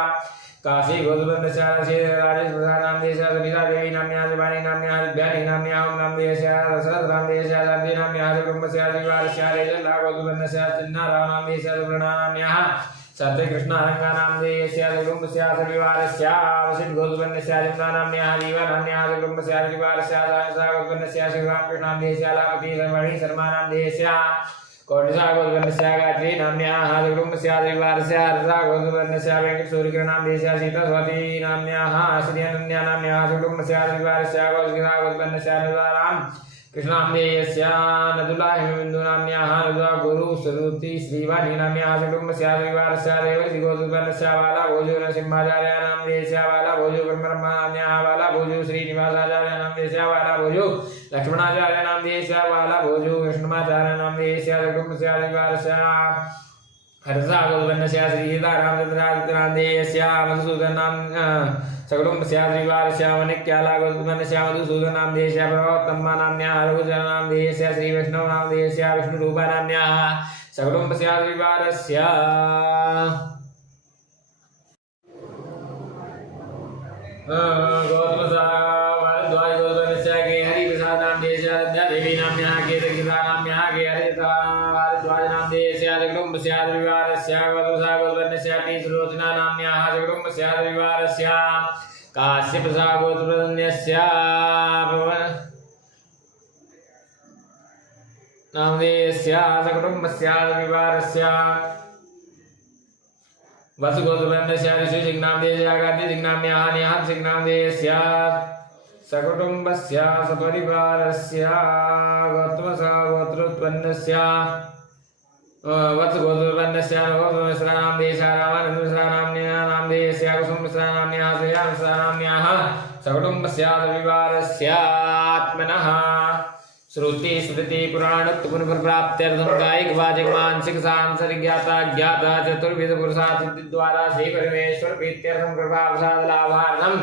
काशी गोदुबंदस्यास्य राजेश प्रसादानां देशा सुनीता देवी नाम्याः शिवानी नाम्याः दिव्यानी नाम्याः ओम नाम देशा सहस्रां देशा शांति नाम्याः कुटुंबस्या विवारस्या रेजल्ला गोदुबंदस्या चिन्नाराव नाम देशा सुवर्णा नाम्याः सत्य कृष्णारंगा नाम देशा कुटुंबस्या विवारस्या वसित गोदुबंदस्या चिन्ना नाम्याः जीवा नाम्याः कुटुंबस्या विवारस्या सहस्रा गोदुबंदस्या शिवराम कृष्णां देशा लापति सर्वणि शर्मा नाम देशा कोटिसा गोदुबंदस्या गायत्री नाम्याः कुटुंबस्या विवारस्या रसा गोदुबंदस्या वेंकट सूर्यकिरणां देशा सीता स्वाति नाम्याः श्रीअनन्या नाम्याः कुटुंबस्या विवारस्या गोदुबंदस्या नदाराम कृष्णां देशा नदुला हिमबिन्दु नाम्याः नदुला गुरु सरुति श्रीवाणी नाम्याः कुटुंबस्या विवारस्या देवसी गोदुबंदस्या बाला भोजो नरसिंहाचार्य नाम देशा बाला भोजो ब्रह्मा नाम्याः बाला भोजो श्रीनिवासाचार्य नाम देशा बाला भोजो लक्ष्मणाचार्य नाम देशा बाला भोजो कृष्णमाचार्य नाम देशा कुटुंबस्या विवारस्या हरसा गोदुबंदस्या श्रीसीतारामचन्द्रादित्यनाम देशा मधुसूदन नाम सकुटुंबस्या श्रीवारस्या वनिक्याला गोदुबंदस्या मधुसूदन नाम देशा प्रभवत्तम्मा नाम्याः रघुजन नाम देशा श्रीवैष्णव नाम देशा विष्णुरूपा नाम्याः सकुटुंबस्या श्रीवारस्या गोदुबंदस्या गोदुबंदस्या के हरिप्रसाद नाम देशा देवी नाम्याः के दक्षिणा नाम्याः के हरिता भारद्वाज नाम देशा कुटुंबस्या विवारस्या गोदुबंदस्या गोदुबंदस्या तीसरोचना नाम्याः कुटुंबस्या विवारस्या काश्यपसा गोत्रप्रदन्यस्या नाम देशा कुटुंबस्या विवारस्या वसु गोत्रप्रदन्यस्या ऋषि सिंहनाम देशा गादी सिंहनाम्याः निहार सिंहनाम देशा सकुटुंबस्या सपरिवारस्या गोत्रमसा गोत्रोत्पन्नस्या वत्स गोत्रप्रदन्यस्या नवोत्तममिश्रा नाम देशा रामानन्दमिश्रा नाम्न्याः नाम देशा कुसुममिश्रा नाम्न्याः श्रेयामिश्रा नाम्न्याः सकुटुंबस्या सविवारस्या आत्मनः श्रुति स्मृति पुराणोक्त पुनर्प्राप्त्यर्थं कायिक वाचिक मानसिक सांसारिक ज्ञाता ज्ञाता चतुर्विध पुरुषार्थ द्वारा श्री परमेश्वर प्रीत्यर्थं कृपा प्रसाद लाभार्थं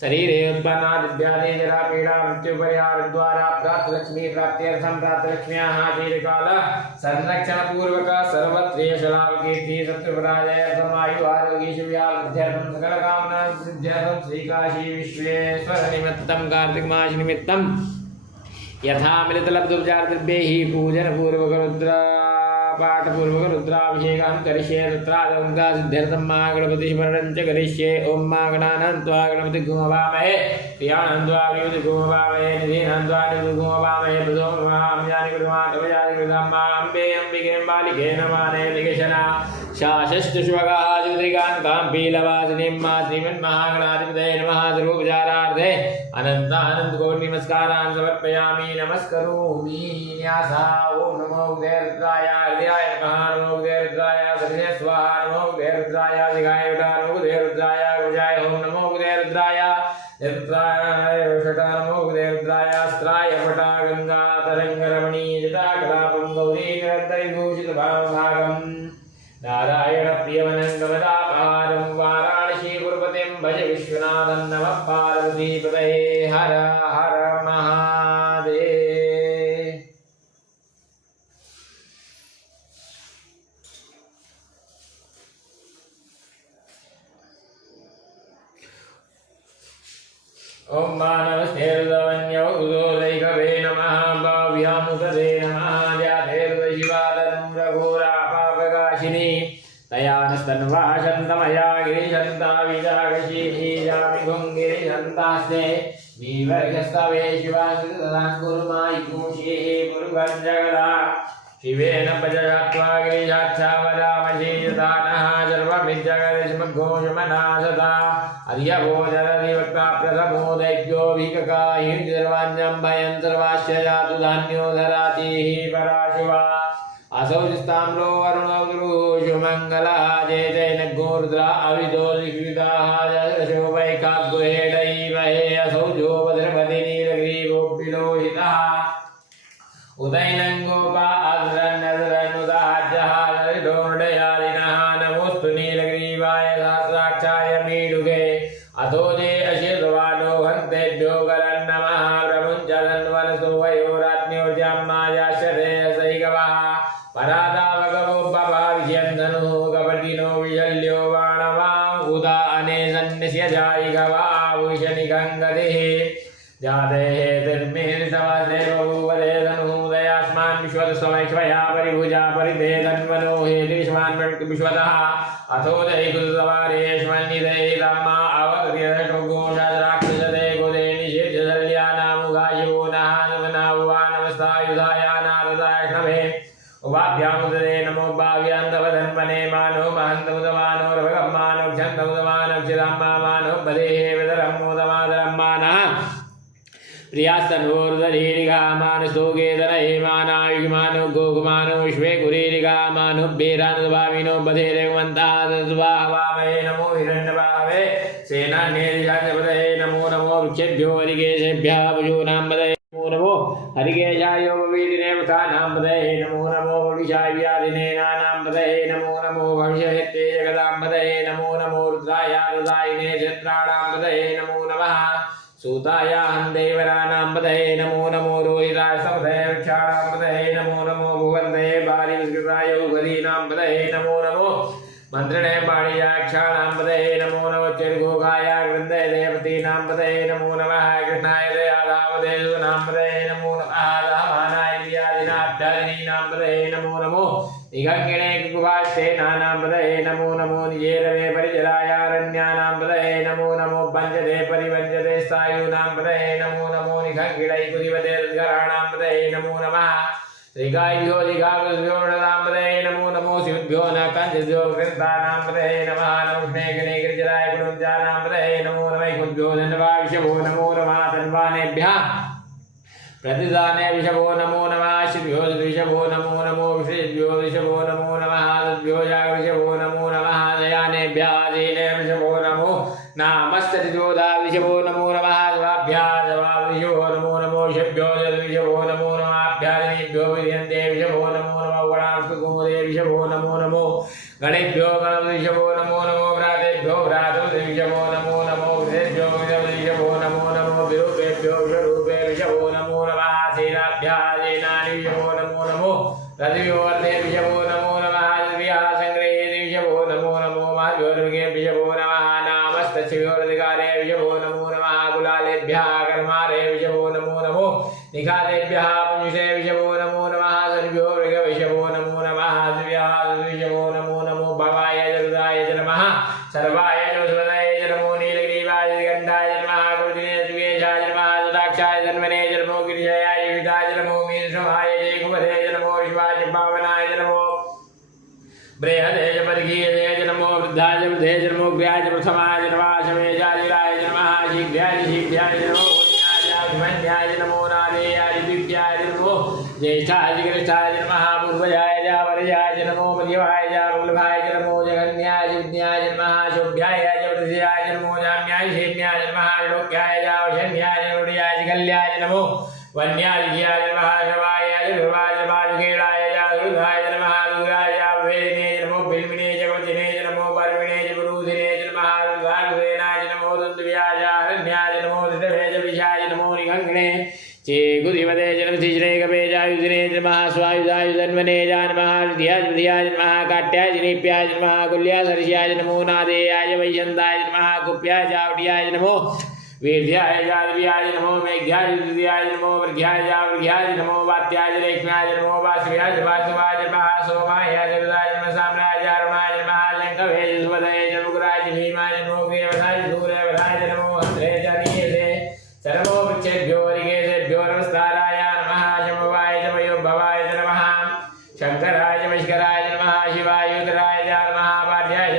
शरीरे उत्पन्ना दिव्यादि जरा पीड़ा मृत्यु परिहार द्वारा प्राप्त लक्ष्मी प्राप्त्यर्थं प्राप्त लक्ष्म्याः चिरकाल संरक्षण पूर्वक सर्वत्र यशलाभ कीर्ति सत्यपराजयार्थं आयु आरोग्य शिव्यार्थं सकल कामना सिद्ध्यर्थं श्रीकाशी विश्वेश्वर निमित्तं कार्तिक मास निमित्तं यथा मिलित लब्धोपचार द्रव्यैः पूजन पूर्वक रुद्र पाठ पूर्वक रुद्राभिषेकं करिष्ये तत्रादंगा सिद्ध्यर्थं महागणपति स्मरणं च करिष्ये ओम महागणानन्त्वा गणपति गुमवामहे प्रियानन्त्वा गणपति गुमवामहे निधीनन्त्वा निधि गुमवामहे प्रदोमवामयानि कृतमातवयानि कृतम्मा अम्बे अम्बिके बालिके नमाने लिखेशना शासस्तु शुभगाः ज्योतिकान्तां पीलवासिनीं मा श्रीमन्महागणाधिपतये नमः सर्वोपचारार्थे अनन्त नमस्कारान् समर्पयामि नमस्करोमि न्यासा ओम नमो उदयरुद्राय हृदयाय नमः नमो उदयरुद्राय सविने स्वाहा नमो उदयरुद्राय जिगाय विटा नमो उदयरुद्राय गुजाय ओम नमो उदयरुद्राय रुद्राय वषटा नमो उदयरुद्राय अस्त्राय पटा गंगा तरंग रमणी जटाकलापं गौरी निरन्तरिभूषित भावभागम् नारायण प्रियवनंगमदापारं वाराणसी पुरपतिं भज विश्वनाथं नमः पार्वतीपतये हर हर महादेव। ओम मानवस्तेर्दवन्यौदोदैकवे नमः भव्यामुतदे नमः ध्यातेर्दशिवादनुरघोरा पापकाशिनी तयानस्तन्वाशन्तमया गिरिशन्ता विजागशीजामि गुङ्गिरिशन्तास्ते विवर्गस्तवे शिवाङ्गितदां कुरुमायिकूषेः पुरुगञ्जगदा शिवेन पजयात्वा गिरिजाच्छावदामशीयतानः सर्वमिज्जगदिष्मद्घोषमनाशता अर्यभोजरदिवक्ता प्रथमो दैत्यो भिककाहिर्जर्वाण्यं भयं सर्वास्य जातु धान्यो धरातिः पराशिवा असौ स्ताम्रो वरुणो गुरुषु मङ्गलः जय जय नग्गोर्द्रा अविदो लिखिताः जशो वैकाग्गुहेडैमहे असौ जो भद्रपति नीलग्रीवोऽभिलोहितः उदयनङ्गोपा अद्रन्नद्रन्नुदाज्जहारिडोर्डयादिनः नमोऽस्तु नीलग्रीवाय सहस्राक्षाय मीडुगे अथो जे अशिर्वाणो हन्तेभ्यो करन्नमः प्रमुञ्चरन्वनसो वयोरात्म्योर्जम्मायाश्चरेयसैकवः परादावगवो बभाविष्यन्धनुः कपटिनो विशल्यो बाणवां उदा अनेसन् निस्य जायि गवाभूषणिकङ्गतिः जाते तिर्मेरितवदेवभूवदे तनूदयास्मान् विश्वतस्वमैक्ष्वया परिभुजा परिभेदन्वनो हेतिष्मान् विश्वतः अथो दैकुतवारेष्मन्निदैरामा अवतर्यशोगोषराक्षसते गोदे निषेध्यशल्यानामुगाशिवो नहानमनावानमस्तायुधाया नारदाष्णवे उभाभ्यामुदे नमो भाव्यान्तवधन्वने मानो महन्तमुदमानो रभगम्मानो क्षन्तमुदमानो क्षिराम्मा मानो बदेः विदरम्मोदमादरं मानः प्रियास्तनोर्दधीरिकामानुस्तोगेतनहेमानायुष्मानो गोकुमानो विश्वे कुरीरिकामानुभ्येरानुभाविनो बधेरवन्तादस्वाहवामहे नमो हिरण्यभावे सेनान्येदिशाचपदये नमो नमो वृक्षेभ्यो हरिकेशेभ्यः पशूनां पदये नमो नमो हरिकेशायोपवीतिने वृथानां पदये नमो नमो भविषाय व्याधिनेनानां पदये नमो नमो भविष्यते जगदां पदये नमो नमो रुद्राय रुद्रायिने क्षेत्राणां पदये नमो नमः सूतायाहं देवरानां पदये नमो नमो रोहिताय समदये वृक्षाणां पदये नमो नमो भुवन्दये बालिविस्कृताय उगदीनां पदये नमो नमो मन्त्रणे पाणियाक्षाणां पदये नमो नमो चिर्गोगाय वृन्दये देवतीनां पदये नमो नमः कृष्णाय दयादावदेशूनां पदये नमो नमः रामानाय प्रियादिनाभ्यादिनीनां पदये नमो नमो निगङ्गिणे कुकुभास्तेनानां पदये नमो नमो निजेरवे परिचरायारण्यानां पदये नमो नमो भञ्जते परिभञ्जते स्थायूनां पदये नमो नमो निगङ्गिणै कुदिवते तद्गराणां पदये नमो नमः श्रीगायभ्यो दिगाभ्यो षडां पदये नमो नमो शिवभ्यो न कञ्चिद्भ्यो कृन्तानां पदये नमः नमस्ते गणे गिरिजराय गुणुञ्जानां पदये नमो नमैकुभ्यो धन्वाविषभो नमो नमः तन्वानेभ्यः प्रतिदाने विषभो नमो नमः शिभ्यो विषभो नमो नमो विषेभ्यो विषभो नमो नमः तद्भ्यो जागृषभो नमो नमः दयानेभ्यः दीने विषभो नमो नामस्ततिजोधा विषभो नमो नमः स्वाभ्याः विषभो नमो नमो शिभ्यो विषभो नमो नमः अभ्यादिनेभ्यो विद्यन्ते विषभो नमो नमो गणांशकुमुदे विषभो नमो नमो गणेभ्यो गणविषभो नमो नमो व्रातेभ्यो व्रातुर्विषभो नमो नमो विषेभ्यो विषभो नमो नमो विरूपेभ्यो विषरूपे विषभो नमो नमः सेनाभ्यादेनानि विषभो नमो नमो रतिव्योर्धे विषभो नमो नमः विहासङ्ग्रहे विषभो नमो नमो महद्योर्गे विषभो नमः नामस्तस्योरधिकारे विषभो नमो नमः कुलालेभ्यः कर्मारे विषभो नमो नमो निखातेभ्यः पुंसे विषभो नमो नमः सर्व्यो विषभो नमो नमः विषभो नमो नमो भवाय जगदाय नमः सर्वाय जोसवदाय नमो नीलग्रीवाय गंधाय नमः कुर्दिने द्विवेशाय नमः ददाक्षाय जन्मने नमो गिरिजाय विदाय नमो मीनशमाय जय कुमधे नमो विश्वाय पावनाय नमो बृहदे परिगीये नमो वृद्धाय वृद्धे नमो ग्र्याय प्रथमाय नमः शमेजाय नमः शीघ्राय नमो न्याय नमो नादेयाय दिव्याय नमो ज्येष्ठाय कृष्णाय नमः पूर्वजाय वरजाय नमो मध्यवाय वल्लभाय नमो जगन्याय विद्याय नमः शोभ्याय वृद्धियाय नमो जाम्याय क्षेम्याय नमः लोक्याय वशन्याय वरुण्याय कल्याय नमो वन्याय नमः शवाय ध्रुवाय बालखेलाय हृदाय नमः दूराय वेदिने नमो बिल्मिने जगवतिने नमो पर्विणे पुरुधिने नमः रुद्राय नमो दन्तव्याय हरण्याय नमो धृतभेज विषाय नमो निगङ्गिणे चे गुदिवदे जन्मतिश्रे कपेजायुधिने नमः स्वायुधाय जन्मने नमः हृदयाय नमः काट्याय निप्याय नमः कुल्यासर्ष्याय नमो नादेयाय वैशन्ताय नमः कुप्याय चावट्याय नमो वीर्याय जाद्याय नमो मेघ्याय द्वितीयाय नमो वर्घ्याय नमो वात्याय लेख्याय नमो वासव्याय वासवाय नमः सोमाय जगदाय नमः साम्राय अरुणाय नमः लंकवे सुवदये जमुग्राय भीमाय नमो वेवसाय सूर्यवराय नमो हस्ते जनीयसे सर्वो वृक्षेभ्यो हरिकेशेभ्यो नमस्काराय नमः शम्भवाय शमयो भवाय नमः शंकराय वैष्कराय नमः शिवाय उदराय नमः वाद्याय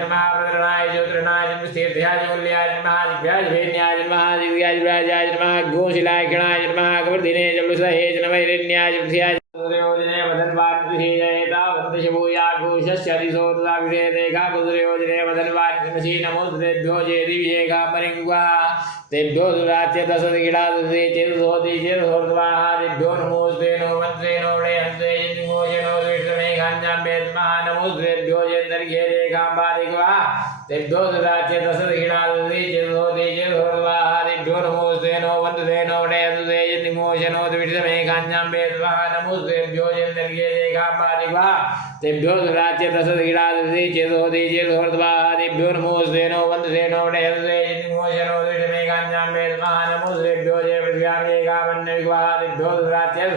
नमः प्रदरणाय ज्योतिर्णाय तीर्थ्याय मूल्याय नमः दिव्याय भेन्याय नमः दिव्याय व्याजाय नमः गोशिलाय गणाय नमः कवर्धिने जलुसहे नमैरण्याय पृथ्व्याय कुदुरयोजने वदन्वान्तिशेतावन्तशभूया घोषस्यतिसोदाभिषेदेका कुदुरयोजने वदन्वान्तिमसी नमोस्तेभ्यो चेदिभिषेका परिङ्गुवा तेभ्यो दुरात्य दशदिगिडादुदे चेतुसोति चेतुसोर्ध्वाः तेभ्यो नमोस्ते नो वंसे नो हंसे निमोचनो विष्णुमेघाञ्जाम्बेत्मः नमोस्तेभ्यो चेतर्घ्ये देखाम्बादिग्वा तेभ्यो दुरात्य दशदिगिडादुदे चेतुसोति चेतुसोर्ध्वाः तेभ्यो नमोस्ते नो वंसे नो हंसे निमोचनो विष्णुमेघाञ्जाम्बेत्मः नमोस्तेभ्यो चेतर्घ्ये देखाम्बादिग्वा तेभ्यो सुराच्य दश क्रीडादि चेतोदि चेतोर्ध्वादिभ्यो नमोस्ते नो वन्दसे नो नयसे निमोशनो दुष्टमे काञ्जां वेदमः नमोस्तेभ्यो जय पृथिव्यां ये कामन्यविग्वादिभ्यो सुराच्य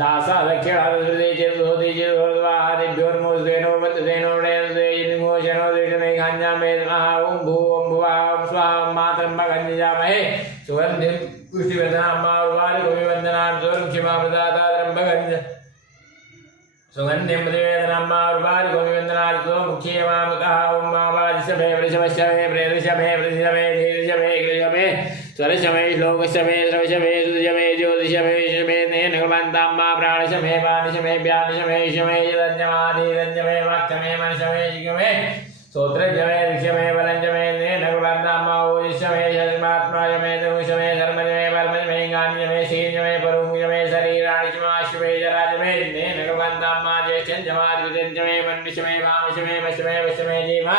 दासा दक्षिणादि चेतोदि चेतोर्ध्वादिभ्यो नमोस्ते नो वन्दसे नो नयसे निमोशनो दुष्टमे काञ्जां वेदमः ॐ भुवं भुवः स्वाहा मातरं भगञ्जामहे सुगन्धिं पुष्टिवर्धनां मारुवारि गोविवन्दनां सुरक्षिमामृतातारं भगञ्ज सुगन्धिं प्रतिवेदनां मारुवारि गोविवन्दनार्तो मुख्यमामुतः ॐ मावादिशमे वृषभशमे प्रेदशमे प्रतिशमे धीरशमे गृहमे स्वरशमे श्लोकशमे द्रवशमे सुदशमे ज्योतिषमे शमे नेन भगवन्तां मा प्राणशमे पाणशमे व्यानशमे शमे यदञ्जमाधीरञ्जमे वाक्यमे मनशमे जिगमे सोत्रजमे ऋषमे वरञ्जमे नेन भगवन्तां मा ओजिष्यमे शस्मात्मायमे धनुषमे धर्मजमे वर्मजमे गान्यमे शीर्यमे परुङ्गजमे शरीराणिशमाश्वमे जराजमे नेन भगवन्तां मा ज्येष्ठञ्जमादिविदञ्जमे मन्विषमे वामशमे वशमे वशमे जीवा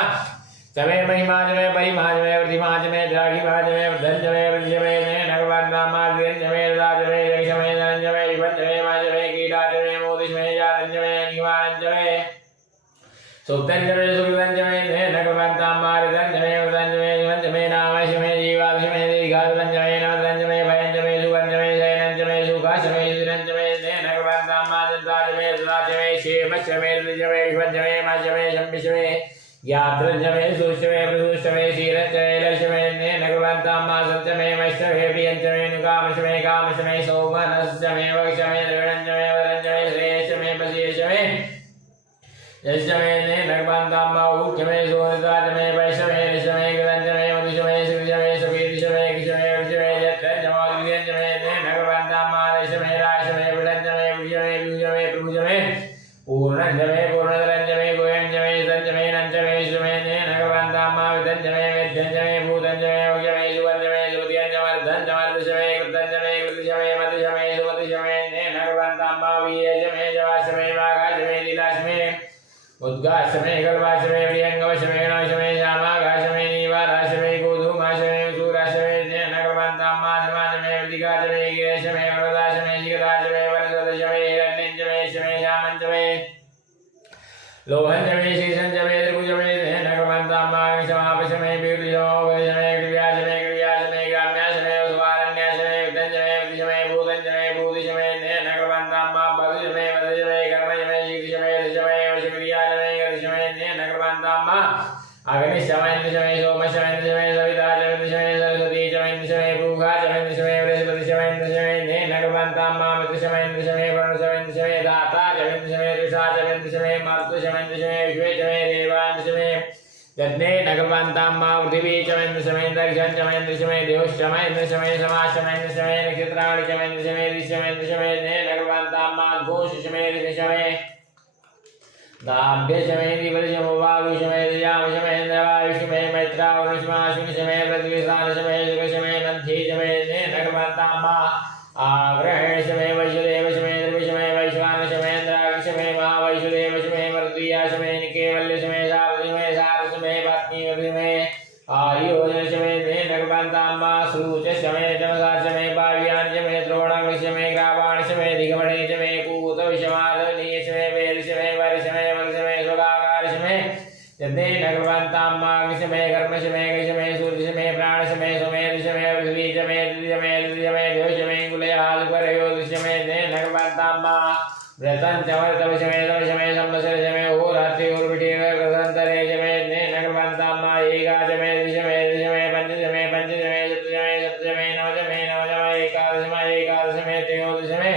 समे महिमाजमे परिमाजमे वृद्धिमाजमे द्राघिमाजमे वृद्धञ्जमे वृद्ध्यमे नेन भगवन्तां मा द्विरञ्जमे राजमे वैषमे धनञ्जमे विभञ्जमे माजमे कीटाजमे मोदिशमे जातञ्जमे निवारञ्जमे सुक्तञ्जमे सुकृतञ्जमे नेन भगवन्तां मा हृदञ्जमे वृदञ्जमे विभञ्जमे नामशमे जीवाशमे दीर्घादञ्जमे नवदञ्जमे भयञ्जमे सुगञ्जमे शयनञ्जमे सुखाशमे सुरञ्जमे नेन भगवन्तां मा दन्ताजमे सुराजमे क्षेमशमे द्विजमे विभञ्जमे माशमे शम्भिशमे ज्ञात्रञ्जमे सुष्टमे प्रसुष्टमे शीरञ्जमे लक्ष्मे नेन भगवन्तां मा सञ्जमे वैष्णवे प्रियञ्जमे नुकामशमे कामशमे सौमनश्चमे वक्षमे द्रविणञ्जमे वरञ्जमे श्रेयश्चमे प्रशेषमे यशमे नेन भगवन्तां मा उक्ष्यमे सोनिताजमे वैष्णवे ऋषमे गृदञ्जमे मधुषमे श्रीजमे सफीदिशमे कृशमे वृषमे यत्रञ्जमादिव्यञ्जमे नेन भगवन्तां मा ऋषमे राशमे वृडञ्जमे विजमे विजमे प्रभुजमे पूर्णञ्जमे पूर्णधरञ्जमे गोयञ्जमे सञ्जमे नञ्जमे श्रमे नेन भगवन्तां मा विदञ्जमे वेद्यञ्जमे भूतञ्जमे वज्रमे सुवर्जमे सुवर्धञ्जमर्धञ्जमर्दशमे कृतञ्जमे कृतिशमे मधुशमे सुमधुशमे नेन भगवन्तां मा वीयजमे जवाशमे वाघाशमे लीलाशमे उद्गाशमे कल्पाशमे प्रियङ्गवशमे नवशमे श्यामागाशमे नीवाराशमे गोधूमाशमे सूराशमे नेन भगवन्तां मा समाशमे वृदिकाशमे गिरेशमे वरदाशमे शिखराशमे वरसदशमे हिरण्यञ्जमे शमे श्यामञ्जमे लोहञ्जमे शीर्षञ्जमे त्रिभुजमे नेन भगवन्तां मा समापशमे पीडुशमे कृव्याशमे कृव्याशमे ग्राम्याशमे सुवारण्याशमे विदञ्जमे विदिशमे भूतञ्जमे भूतिशमे नेन भगवन्तां मा भगुशमे वदशमे कर्मशमे शीर्षमे दशमे वशक्रियाशमे गतिशमे नेन भगवन्तां मा अग्निशमे दशमे सोमशमे दशमे सविताशमे दशमे सरस्वती शमे दशमे भूगाशमे दशमे बृहस्पतिशमे दशमे नेन भगवन्तां मा मृतशमे दशमे वर्णशमे दशमे दाताशमे दशमे ऋषाशमे दशमे मातृशमे दशमे विश्वेशमे देवांशमे यज्ञेन भगवन्तां मा पृथिवी शमे दशमे दर्शञ्जमे दशमे देवशमे दशमे समाशमे दशमे नक्षत्राणि शमे दशमे ऋषमे दशमे नेन भगवन्तां मा घोषशमे ऋषशमे दाभ्यशमे दिवशमो वायुशमे दियामशमे इन्द्रवायुशमे मैत्रावरुषमाशुनिशमे पृथ्वीस्थानशमे सुखशमे मध्यशमे नेन भगवन्तां मा आग्रहेशमे वैश्वदेवशमे द्रविशमे वैश्वानशमे इन्द्राक्षशमे महावैश्वदेवशमे मरुदीयाशमे निकेवल्यशमे सावशमे सारसमे पत्नीवशमे आर्योजनशमे नेन भगवन्तां मा सुरुचशमे जमसाशमे पाव्यानशमे द्रोणाक्षशमे ग्रावाणशमे दिगमणेशमे पूतविषमादनीयशमे वेलशमे वर्षमे वर्षमे स्वगाकारशमे यज्ञेन भगवन्तां मा कृशमे कर्मशमे कृशमे सूर्यशमे प्राणशमे सोमेशमे पृथ्वीशमे द्विजमे द्विजमे द्योशमे कुलयालुपरयोदशमे नेन भगवन्तां मा व्रतञ्चमर्तवशमे तवशमे संवत्सरशमे होरात्रिहोर्विठेमे कृतन्तरेशमे नेन भगवन्तां मा एकादशमे द्विशमे द्विशमे पञ्चशमे पञ्चशमे सप्तशमे सप्तशमे नवशमे नवशमे एकादशमे एकादशमे त्रयोदशमे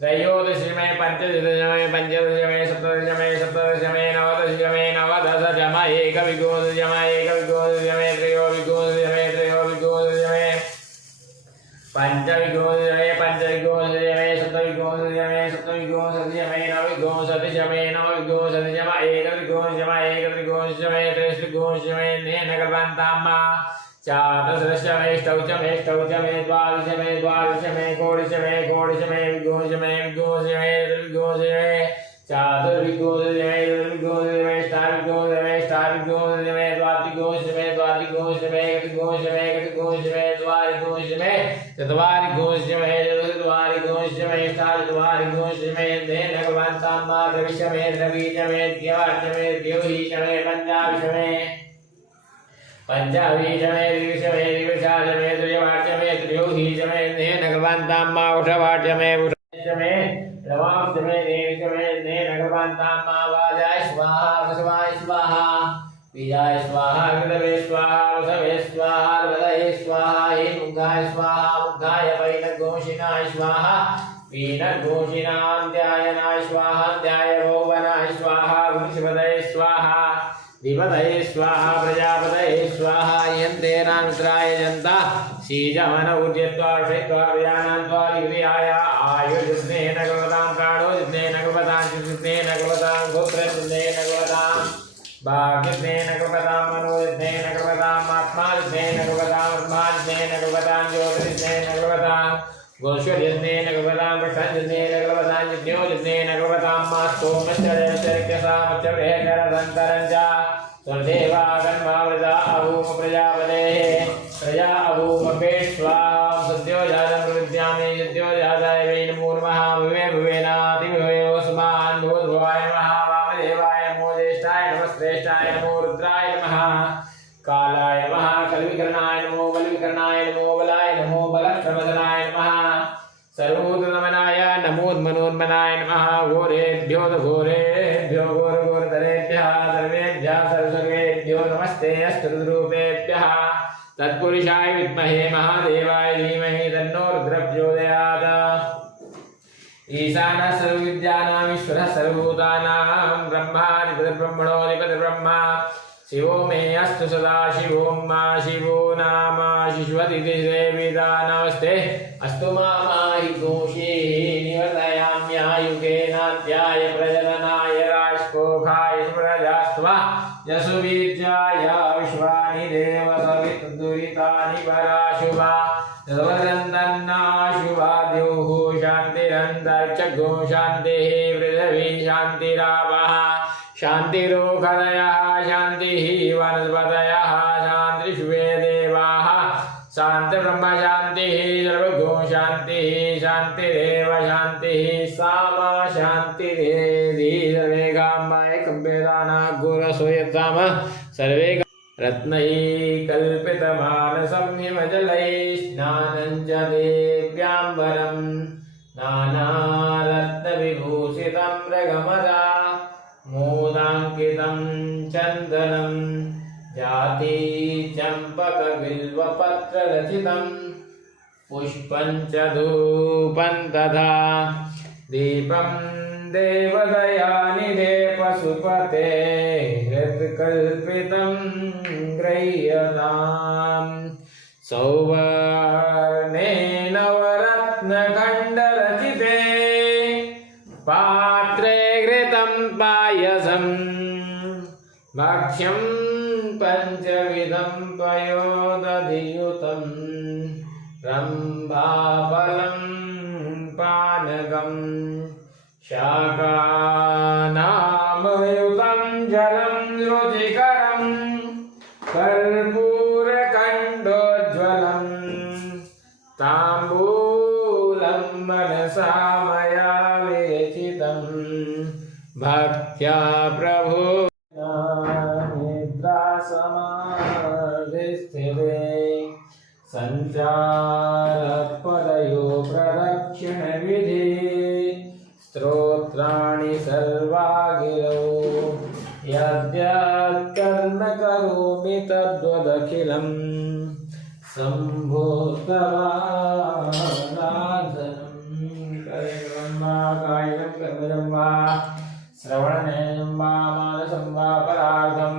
त्रयोदशमे पञ्चदशमे पञ्चदशमे सप्तदशमे सप्तदशमे नवदशमे नवदशमे एकविंशतिशमे एकविंशतिशमे त्रयोविंशतिशमे त्रयोविंशतिशमे पंचविंशतिशमे पंचविंशतिशमे सप्तविंशतिशमे सप्तविंशतिशमे नवविंशतिशमे नवविंशतिशमे एकविंशतिशमे एकविंशतिशमे त्रिविंशतिशमे नेन भगवन्तां मा चातुर्दशमे ष्टौचमे ष्टौचमे द्वादशमे द्वादशमे कोडिशमे कोडिशमे विंशतिशमे विंशतिशमे त्रिविंशतिशमे चातुर्विंशतिशमे चतुर्विंशतिशमे ष्टाविंशतिशमे ष्टाविंशतिशमे द्वाविंशतिशमे द्वाविंशतिशमे एकविंशतिशमे एकविंशतिशमे द्वाविंशतिशमे चतुर्विंशतिशमे चतुर्विंशतिशमे शिशमे स्थालिद्वारिगो शिशमे देन भगवन्ताम्मा द्रविशमे द्रवीजमे द्यवार्चमे द्योहीशमे पञ्चाविशमे पंचावीशमे द्विशमे द्विशाचमे द्विवाचमे द्व्योहीशमे देन भगवन्ताम्मा उषवाचमे उषमे नवांशमे देविशमे देन भगवन्ताम्मा वाजाय स्वाहा वसवाय स्वाहा बीजाय स्वाहा कृतवे स्वाहा वसवे स्वाहा वदये स्वाहा हेमुगाय स्वाहा मुगाय वैनघोषिणाय स्वाहा वीनघोषिणान्त्यायनाय स्वाहा न्त्याय भुवनाय स्वाहा वृषभदये स्वाहा दिवदये स्वाहा प्रजापतये स्वाहा यन्तेना मित्राय जन्ता सीजमन ऊर्जत्वा षट्वा व्यानान्त्वा लिव्याय आयुर्जुद्नेन भगवतां प्राणो जुद्नेन भगवतां जुद्नेन भगवतां गोत्रजुद्नेन भगवतां भाग्यज्ञेन भगवतां मनोज्ञेन भगवतां आत्माज्ञेन भगवतां ब्रह्माज्ञेन भगवतां ज्योतिर्ज्ञेन भगवतां गोष्वज्ञेन भगवतां प्रसन्नज्ञेन भगवतां ज्ञोज्ञेन भगवतां मास्तोमश्चर्यश्चर्यसामच्चर्येकरदन्तरं च स्वदेवागन्मावृता अभूम प्रजापतेः प्रजा अभूमपेश्वां सद्यो जातं प्रविद्यामि यद्यो जाताय वै नमो नमः भुवे भुवेनातिभुवेयोऽस्मान् भूर्भुवाय नमः वामदेवाय नमो ज्येष्ठाय नमः श्रेष्ठाय नमो रुद्राय नमः कालाय नमः कलविकरणाय नमो बलविकरणाय नमो बलाय नमो बलक्षमदनाय नमः सर्वभूतनमनाय नमोन्मनोन्मनाय नमः घोरेभ्यो घोरेभ्यो घोरघोरतरेभ्यः सर्वेभ्यः सर्वसर्वेभ्यो नमस्ते अष्टरुद्रूपेभ्यः तत्पुरुषाय विद्महे महादेवाय धीमहि तन्नो रुद्रः प्रचोदयात् ईशानः सर्वविद्यानां ईश्वरः सर्वभूतानां ब्रह्माधिपतिर्ब्रह्मणोऽधिपतिः ब्रह्मा शिवो मे अस्तु सदा शिवो मा शिवो नाम शिशुवतिदेविता नमस्ते अस्तु मामाहि घोषेः निवर्तयाम्यायुगेनाध्याय प्रजननाय राजकोखाय प्रजास्त्वा यशुवीर्याय विश्वानि देव सवितुर्दुरितानि पराशुभा सर्वदन्तन्नाशुभाद्योः शान्तिरन्तरिक्षगो शान्तिः पृथिवी शान्तिरापः शान्तिरोगदयः शान्तिः वनस्पतयः शान्तिषुवे देवाः शान्तिर्ब्रह्म शान्तिः सर्वगो शान्तिः शान्तिरेव शान्तिः सामा शान्तिरेधि सर्वे गाम्बाय कम्पेदाना गोरसोयत्साम सर्वे रत्नैः कल्पितमानसं हिमजलैः स्नानं च देव्याम्बरं नानारत्नविभूषितं मृगमदा मोदाङ्कितं चन्दनं जाति चम्पकबिल्वपत्ररचितं पुष्पं च धूपं तथा दीपं देवदयानिधे पशुपते हृत्कल्पितं गृह्यताम् सौवर्णेन नवरत्नखण्डरचिते पात्रे घृतं पायसं भक्ष्यं पञ्चविधं पयोदधियुतं रम्भाफलं पानकं शाकानामयुतं जलं रुचिकरं कर्पूरकण्डोज्ज्वलं ताम्बूलं मनसा मया विरचितं भक्त्या प्रभु निद्रासमाधिस्थिते सञ्चारपदयो प्रदक्षिणविधि स्तोत्राणि सर्वागिरौ यद्यत्कर्म करोमि तद्वदखिलं सम्भूतवाराधनं कर्म वा कायं कर्मजं वा श्रवणनयनं वा मानसं वा परार्थं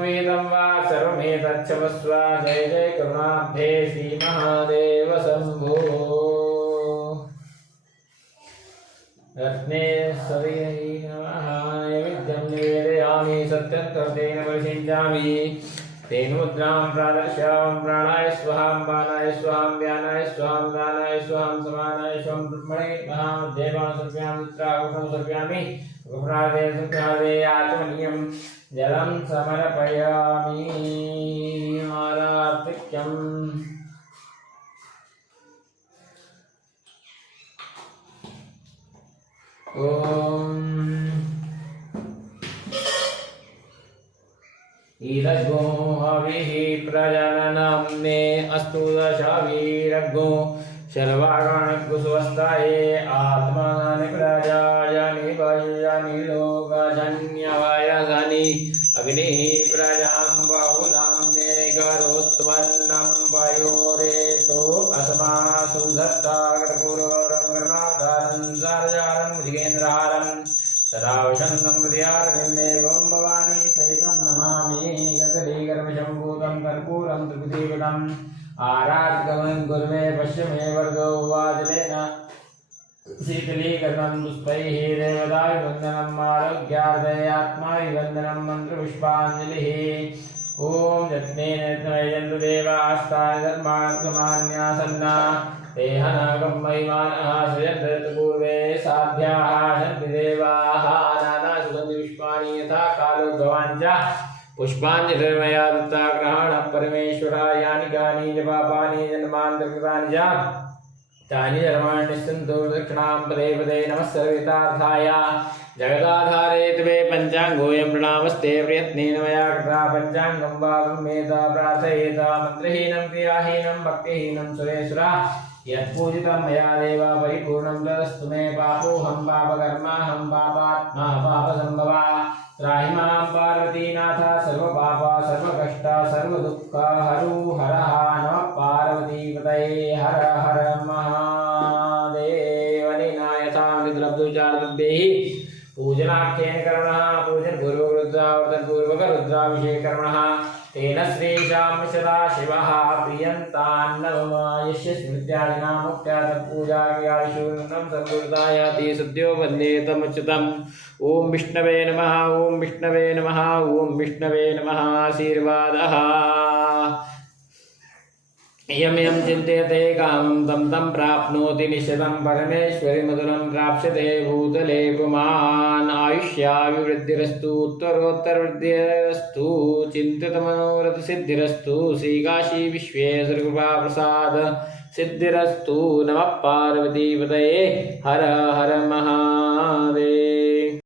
वेदं वा सर्वमेतच्छमस्व जय जय करुणाब्धे श्रीमहादेव शम्भो रत्नेश्वर्यै नमः नैवेद्यं निवेदयामि सत्यं तेन परिषिञ्चामि तेन मुद्रां प्रादर्श्यां प्राणाय स्वाहां पानाय स्वाहां व्यानाय स्वाहां दानाय स्वाहां समानाय स्वाहां ब्रह्मणे महादेवां सर्व्यां मित्रावशं सर्व्यामि गुप्रादे सुप्रादे आत्मनियं जलं समर्पयामि आराधिक्यम् ओम ईदग्गो हविः प्रजननम्ने अस्तु दशवीरग्गो शर्वागणग्गो सुवस्थाये आत्मानि प्रजायानि वैयानि लोकजन्यवयसनि अग्निः प्रजां बहुलाम्ने करोत्पन्नं पयोरेतो अस्मासु धत्ता कर्पूरगौरं कर्माधारं सारजारं भुजगेन्द्रहारं सदावशन्तं हृदयारविन्देवं भवानी सहितं नमामि गगलीकर्मशम्भूतं कर्पूरं त्रिपुटीपटम् आराधकं कुर्मे पश्चिमे वर्गो वाजलेन शीतलीकरणं पुष्पैः देवताय वन्दनम् आरोग्यार्थे आत्माय वन्दनं मन्त्रपुष्पाञ्जलिः ॐ यत्नेन यजन्तु देवास्ताय धर्मार्थमान्यासन्ना तेहनागं महिमानः सृजन्तु पूर्वे साध्याः सन्ति देवाः नानासुगन्धिपुष्पाणि यथा कालो भवान् च पुष्पाञ्जलिर्मया दत्ता ग्रहण परमेश्वराय यानि कानि च पापानि जन्मान्तर्कृतानि च तानि धर्माणि निस्सन्तु दक्षिणां पदे पदे नमः सर्वेतार्थाय जगदाधारे तवे पञ्चाङ्गोऽयं प्रणामस्ते प्रयत्नेन मया कृता पञ्चाङ्गं वा ब्रह्मेता प्रार्थयेत मन्त्रहीनं क्रियाहीनं भक्तिहीनं सुरेश्वरा यत्पूजितं मया देव परिपूर्णं तदस्तु मे पापोऽहं पापकर्माहं पापात्मा पापसम्भवा त्राहि मां पार्वतीनाथ सर्वपाप सर्वकष्ट सर्वदुःख हरो हरः नमः पार्वतीपतये हर हर महादेव निनायथा निद्रब्धुचारद्भिः पूजनाख्येन कर्मणः पूजन पूर्वक रुद्राभिषेकर्मणः तेन श्रीशां सदाशिवः प्रियन्तान्नवमायस्य स्मृत्यादिना मुक्त्या तत्पूजायाशूर्णं सम्पूर्तायाति सद्यो वन्दे तमुच्युतम् ॐ विष्णवे नमः ॐ विष्णवे नमः ॐ विष्णवे नमः आशीर्वादः यं यं चिन्तयते कामं तं तं प्राप्नोति निश्चितं परमेश्वरि मधुरं प्राप्स्यते भूतले पुमान् आयुष्याभिवृद्धिरस्तु उत्तरोत्तरवृद्धिरस्तु चिन्तितमनोरथसिद्धिरस्तु श्रीकाशी विश्वेश्वरकृपाप्रसाद सिद्धिरस्तु नमः पार्वतीपतये हर हर महादेव।